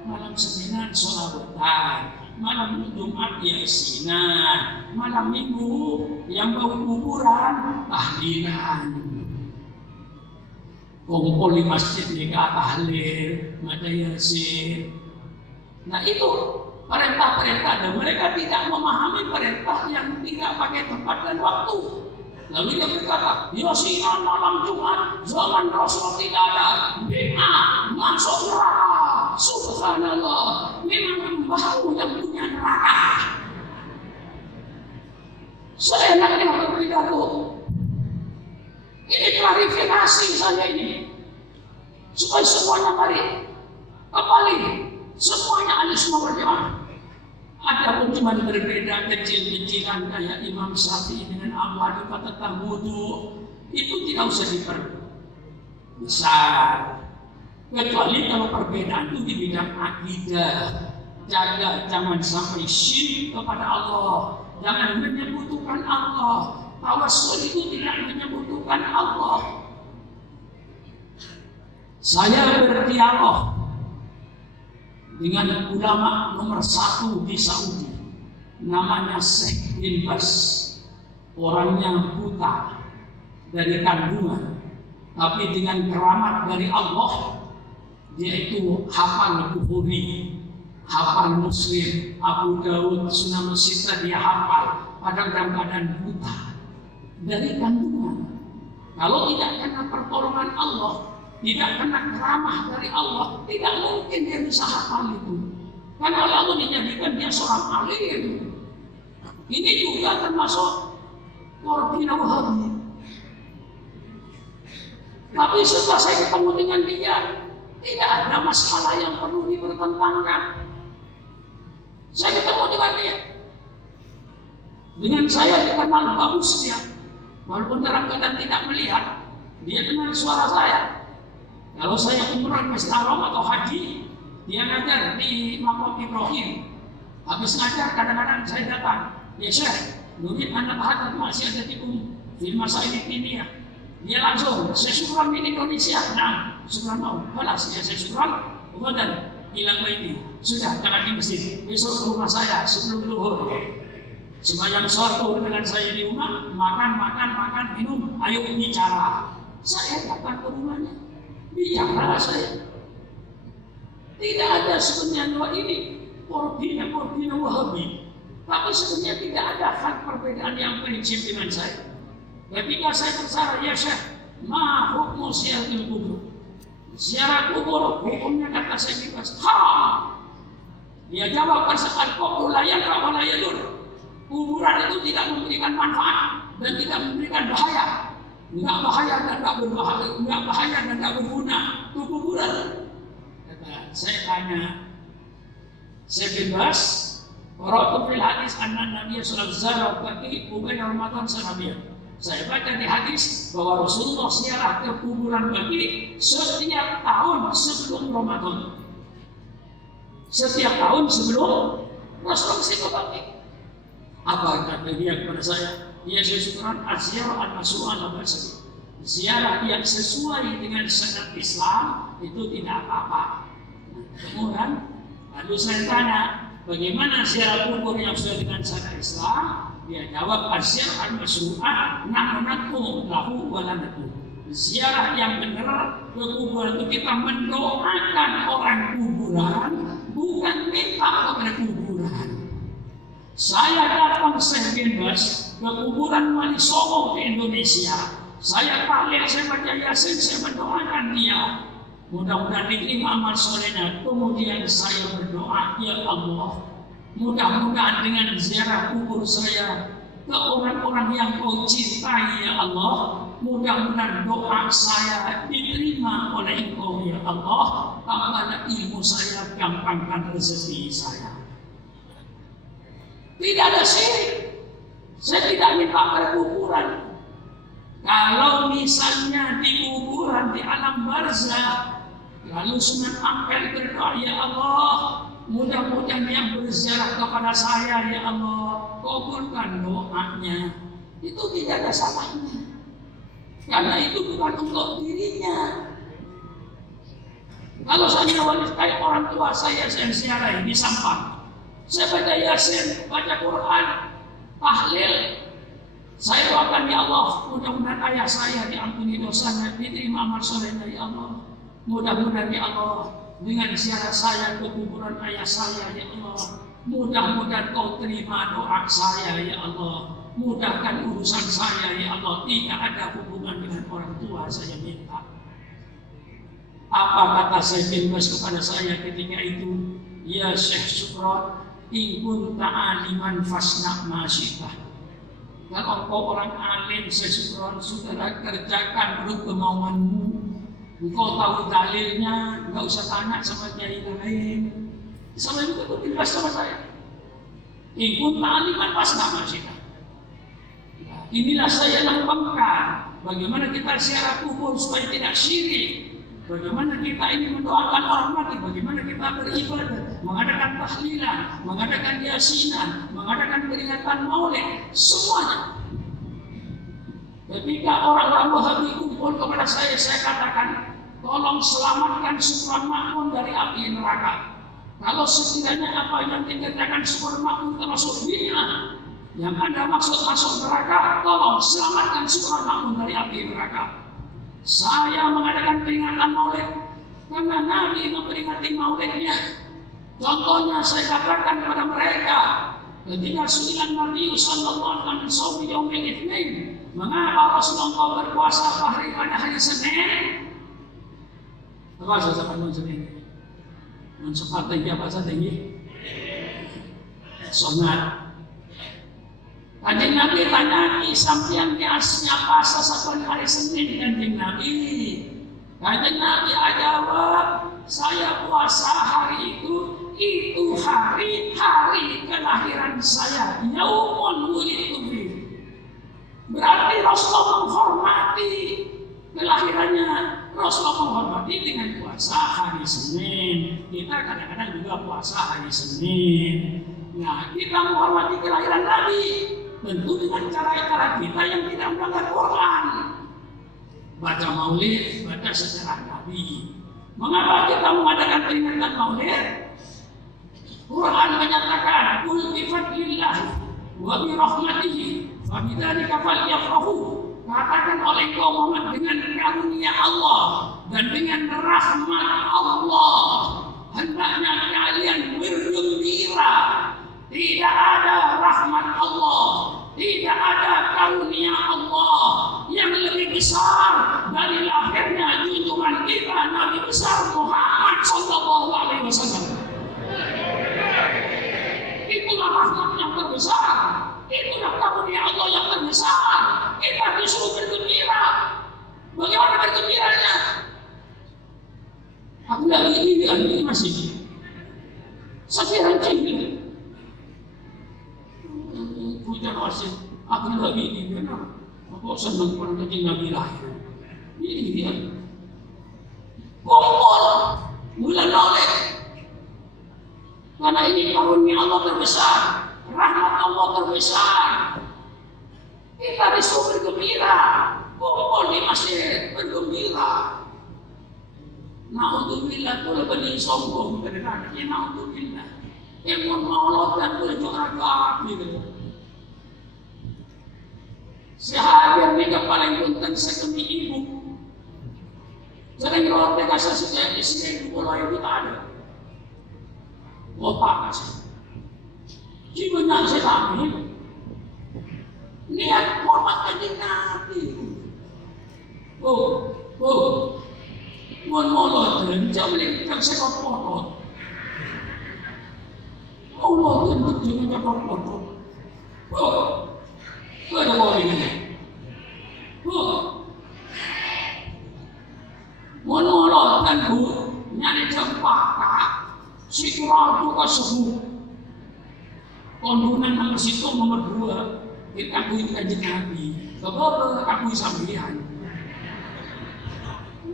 Malam Seninan sholawatan, malam Jumat yasinan, malam Minggu yang bau kuburan tahlilan. Kumpul di masjid nikah tahlil, baca yasin. Nah itu perintah-perintah, dan mereka tidak memahami perintah yang tidak pakai tempat dan waktu. Lalu dia berkata, yasinan malam Jumat zaman Rasul tidak ada, bid'ah masuk neraka. Subhanallah, memang bau yang punya neraka. Seenaknya berpidato. Ini klarifikasi saya ini, supaya semuanya mari kembali, semuanya ahli sunnah wal jamaah. Ada pun cuma berbeda kecil-kecilan kayak Imam Syafi'i dengan Abu Hanifah tentang wudu, itu tidak usah diperbesar. Kecuali kalau perbedaan itu di bidang akidah. Jaga jangan sampai syirik kepada Allah, jangan menyebutkan Allah. Tawassul itu tidak menyebutkan Allah. Saya berdialog dengan ulama nomor 1 di Saudi, namanya Syekh bin Baz. Orangnya buta dari kandungan, tapi dengan keramat dari Allah, yaitu hafal Bukhari, hafal Muslim, Abu Dawud, Sunan Sita dia hafal, padahal dalam keadaan buta dari kandungan. Kalau tidak kena pertolongan Allah, tidak kena keramah dari Allah, tidak mungkin dia bisa hafal itu. Karena Allah menjadikan dia seorang alim. Ini juga termasuk Qordina Wahabi. Tapi setelah saya ketemu dengan dia, tidak ada masalah yang perlu dipertentangkan. Saya ketemu dengan dia. Dengan saya dikenal bagus dia. Walaupun dalam keadaan tidak melihat, dia dengar suara saya. Kalau saya umrah ke Starom atau haji, dia ngajar di Maqam Ibrahim. Habis ngajar kadang-kadang saya datang. Ya Syekh, nurid anak hadat masih ada di film masa ini ya. Dia langsung, saya syukran di Indonesia. Nah, syukran mau. Balas ya saya syukran. Kemudian hilang ini. Sudah, jangan di masjid. Besok ke rumah saya sebelum zuhur. Sembahyang suatu dengan saya di rumah, makan, minum. Ayo bicara. Saya datang ke rumahnya. Bicara saya. Tidak ada sebenarnya ini Qordina Wahabi. Tapi sebenarnya tidak ada hal perbedaan yang prinsip dengan saya. Ketika saya bersara, ya Syekh, ma hukmu ziaratil kubur? Ziarah kubur hukumnya kata saya bebas. Haram. Dia jawab persoalan kubur layak wa la yadur. Kuburan itu tidak memberikan manfaat dan tidak memberikan bahaya. Enggak bahaya dan enggak berbahaya, enggak bahaya dan enggak berguna. Itu kuburan. Kata saya tanya, saya bebas. Qara'tu fil hadis anna Nabi sallallahu alaihi wasallam bagi bukan Ramadan sanabiyah. Saya baca di hadis bahwa Rasulullah ziarah ke kuburan bagi setiap tahun sebelum Ramadan. Setiap tahun sebelum Rasulullah ke bagi. Apa kata dia kepada saya? Dia syukuran asyara al-masu'al al-basri. Ziarah yang sesuai dengan syariat Islam itu tidak apa-apa. Kemudian lalu saya tanya, bagaimana ziarah kubur yang sesuai dengan syariat Islam? Dia jawab, asyara al-masu'al na'natu lahu walanatu. Ziarah yang benar ke kuburan itu kita mendoakan orang kuburan, bukan minta kepada kuburan. Saya datang bebas ke kuburan Wali Songo di Indonesia. Saya tahlil, saya baca Yasin, saya mendoakan dia. Mudah-mudahan diterima amal solehnya. Kemudian saya berdoa, ya Allah, mudah-mudahan dengan ziarah kubur saya ke orang-orang yang kau cintai, ya Allah, mudah-mudahan doa saya diterima oleh Engkau, ya Allah. Tambahlah ilmu saya, gampangkan rezeki saya. Tidak ada syirik. Saya tidak minta pada kuburan. Kalau misalnya di kuburan di alam barzah, lalu Sunan Ampel berdoa, ya Allah, mudah-mudahan yang berziarah kepada saya, ya Allah, kabulkan doanya. Itu tidak ada salahnya, karena itu bukan untuk dirinya. Kalau saya kayak orang tua saya ziarah di Sampang, saya baca Yasin, baca Quran, tahlil, saya doakan, ya Allah, mudah-mudahan ayah saya diampuni dosanya, diterima amal solehnya, ya Allah. Mudah-mudahan, ya Allah, dengan ziarah saya ke kuburan ayah saya, ya Allah, mudah-mudahan kau terima doa saya, ya Allah. Mudahkan urusan saya, ya Allah. Tidak ada hubungan dengan orang tua saya minta. Apa kata Syekh bin Baz kepada saya ketika itu? Ya Syekh Sukron, in kunta aliman fasna ma syi'ta. Kalau engkau orang alim, Syekh sudah kerjakan menurut kemauanmu. Engkau tahu dalilnya, enggak usah tanya sama kiai lain. Sama itu bebas sama saya. Ikut ta'aliman pas nama sih. Inilah saya lambangkan bagaimana kita ziarah kubur supaya tidak syirik. Bagaimana kita ini mendoakan orang mati, bagaimana kita beribadah, mengadakan tahlilan, mengadakan yasinan, mengadakan peringatan maulid, semuanya. Ketika orang-orang Wahabi kumpul kepada saya katakan, tolong selamatkan Supran Makmun dari api neraka. Kalau sekiranya apa yang dikerjakan Supran Makmun termasuk bid'ah, yang ada maksud masuk neraka, tolong selamatkan Supran Makmun dari api neraka. Saya mengadakan peringatan maulid karena Nabi memperingati maulidnya. Contohnya saya katakan kepada mereka ketika suilan Nabi sallallahu alaihi wasallam yaumil itsnin, mengapa Rasulullah berpuasa pada hari Senin? Apa saja pada Senin? Mencepat tinggi apa saja tinggi? Sunat. Kanjeng Nabi tanya, sampeyan biasanya puasa satu hari Senin, Kanjeng Nabi. Kanjeng Nabi jawab, saya puasa hari itu hari kelahiran saya. Yaumun wulidtu fi. Berarti Rasulullah menghormati kelahirannya. Rasulullah menghormati dengan puasa hari Senin. Kita kadang-kadang juga puasa hari Senin. Nah, kita menghormati kelahiran Nabi. Tentu dengan cara-cara kita yang tidak melanggar Quran. Baca maulid, baca sejarah Nabi. Mengapa kita mengadakan peringatan maulid? Quran menyatakan, "Qul bi fadlillah wa bi rahmatihi fa bidzalika falyafrahu." Katakan oleh kaum Muhammad, dengan karunia Allah dan dengan rahmat Allah, hendaknya kalian bergembira. Tidak ada rahmat Allah, tidak ada karunia Allah yang lebih besar dari lahirnya junjungan kita Nabi besar Muhammad sallallahu alaihi wasallam. Itulah rahmat yang terbesar, itulah karunia Allah yang terbesar. Kita disuruh bergembira. Bagaimana bergembiranya? Aku lagi ini masih sekian cilik. Hujan wasit, aku lagi ini benar. Aku senang pada Kanjeng Nabi lahir. Ini dia. Kumpul bulan maulid. Karena ini karunia Allah terbesar. rahmat Allah terbesar. Kita disuruh bergembira, kumpul di masjid bergembira. Naudzubillah kalau benih sombong benar, ya naudzubillah. Yang mau dan berjuang gitu. Sehari mereka paling penting sekali ibu. Sering roh mereka sesuai istri ibu mulai kita ada. Bapak kasih. Jiwanya saya tahu. Niat hormat kanjeng Nabi. Mon dan jauh kan saya potong. Allah dan berjuangnya potong. Ada orang ini. Mon dan bu nyari cempaka. Si kurang itu kasih. Kondonan nomor situ nomor 2. Kita akui kanjeng Nabi. Kalau akui sambian.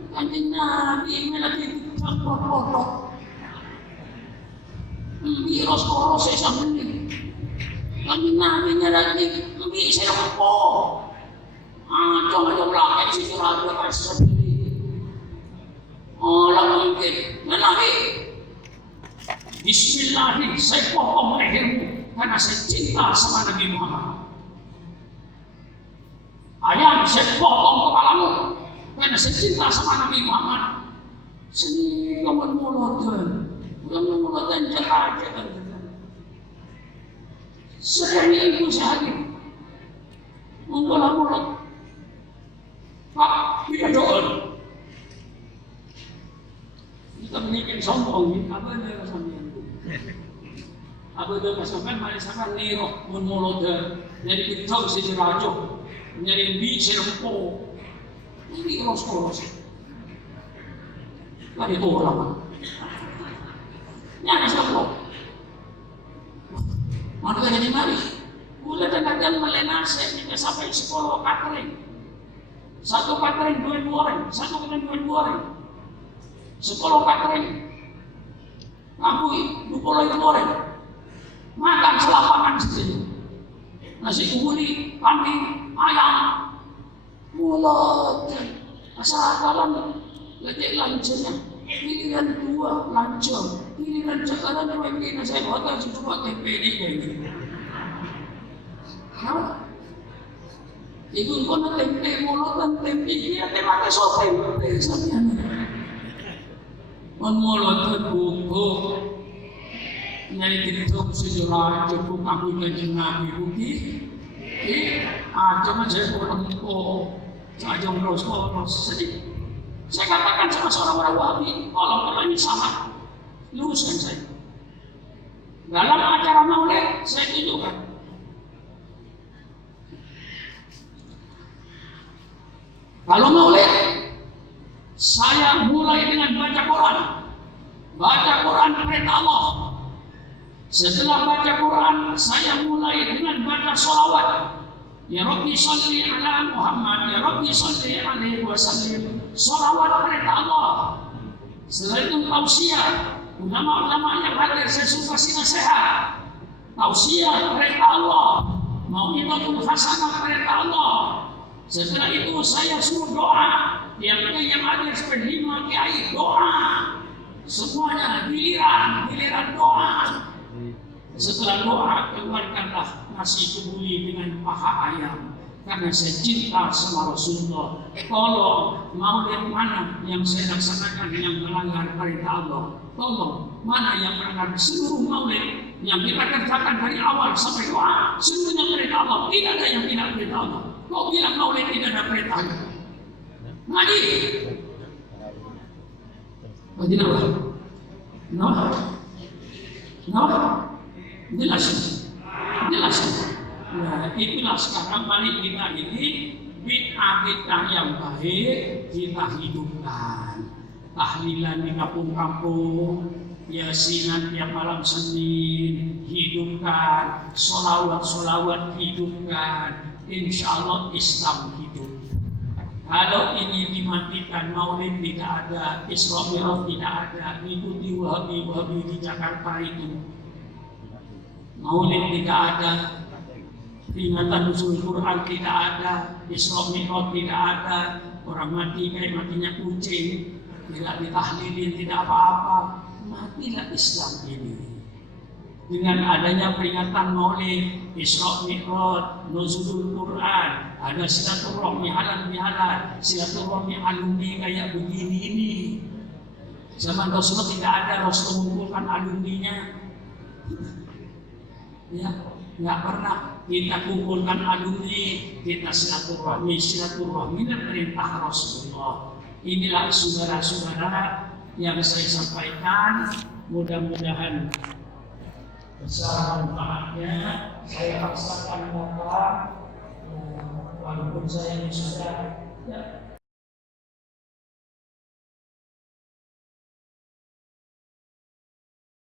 Kanjeng Nabi lagi potong. Biros saya sambil. Kanjeng Nabi lagi saya potong. Coba lagi si curhat kasih sendiri. Allah mungkin Nabi. Bismillahirrahmanirrahim. Saya potong lehermu karena saya cinta sama Nabi Muhammad. Ayam saya potong kepalamu karena saya cinta sama Nabi Muhammad. Seni kawan mulatan jahat. Seperti itu sehari mulut. Pak, tidak doon. Kita bikin sombong, apa dia sambil. Apa dia kesokan mari sama nero mulut dari kita si jerajo. Nyari bici rempo, ini koros. Lagi tu orang, nyari siapa? Mana jadi mari? Udah tenaga melenasi, kita sampai sekolah catering. Satu catering 2 orang, Sekolah catering, ngakui 20 orang, makan selapangan sendiri. Nasi kuburi, kambing, ayam, mulut, asal-asalan, lecek lancenya, giliran 2 lancong, giliran sekarang yang saya buat cuma tempe ini kayak gini. Kenapa? Itu kau tempe mulut dan tempe dia tempe so tempe sampean. Mulut buku, nyari tidur sejarah cukup aku kanjeng Nabi bukti. Cuma saya kurang saja terus sedih. Saya katakan sama seorang Wahabi, kalau ini sama, luruskan saya. Dalam acara maulid saya tunjukkan. Kalau maulid, saya mulai dengan baca Quran. Baca Quran perintah Allah. Setelah baca Quran, saya mulai dengan baca sholawat. Ya Rabbi salli ala Muhammad, ya Rabbi salli alaihi wasallam. Sholawat perintah Allah. Setelah itu tausiah. Ulama-ulama yang hadir saya suka kasih nasihat. Tausiah perintah Allah. Mau'izatul hasanah perintah Allah. Setelah itu saya suruh doa. Yang hadir seperti 5 kiai doa. Semuanya giliran doa. Setelah doa, keluarkanlah nasi kebuli dengan paha ayam. Karena saya cinta sama Rasulullah. Tolong, maulid mana yang saya laksanakan yang melanggar perintah Allah? Tolong, mana yang melanggar seluruh maulid yang kita kerjakan dari awal sampai doa? Seluruhnya perintah Allah. Tidak ada yang tidak perintah Allah. Kok bilang maulid tidak ada perintahnya? Ngaji. Ngaji apa? No. Jelas. Nah, itulah sekarang mari kita ini bid'ah yang baik kita hidupkan. Tahlilan di kampung-kampung, yasinan tiap malam Senin hidupkan, sholawat hidupkan. Insya Allah Islam hidup. Kalau ini dimatikan, maulid tidak ada, Isra Mi'raj tidak ada, ikuti Wahabi di Jakarta itu. Maulid tidak ada, peringatan nuzul Quran tidak ada, Isra Mi'raj tidak ada, orang mati kayak matinya kucing, tidak ditahlilin, tidak apa-apa. Matilah Islam ini. Dengan adanya peringatan Maulid, Isra Mi'raj, nuzul Quran, ada silaturahmi halal bihalal, silaturahmi alumni kayak begini ini. Zaman Rasulullah tidak ada, Rasul mengumpulkan alumninya. Ya, nggak pernah kita kumpulkan alumni, kita silaturahmi dan perintah Rasulullah. Inilah saudara-saudara yang saya sampaikan. Mudah-mudahan besar manfaatnya. Saya paksakan Bapak, walaupun saya ini sudah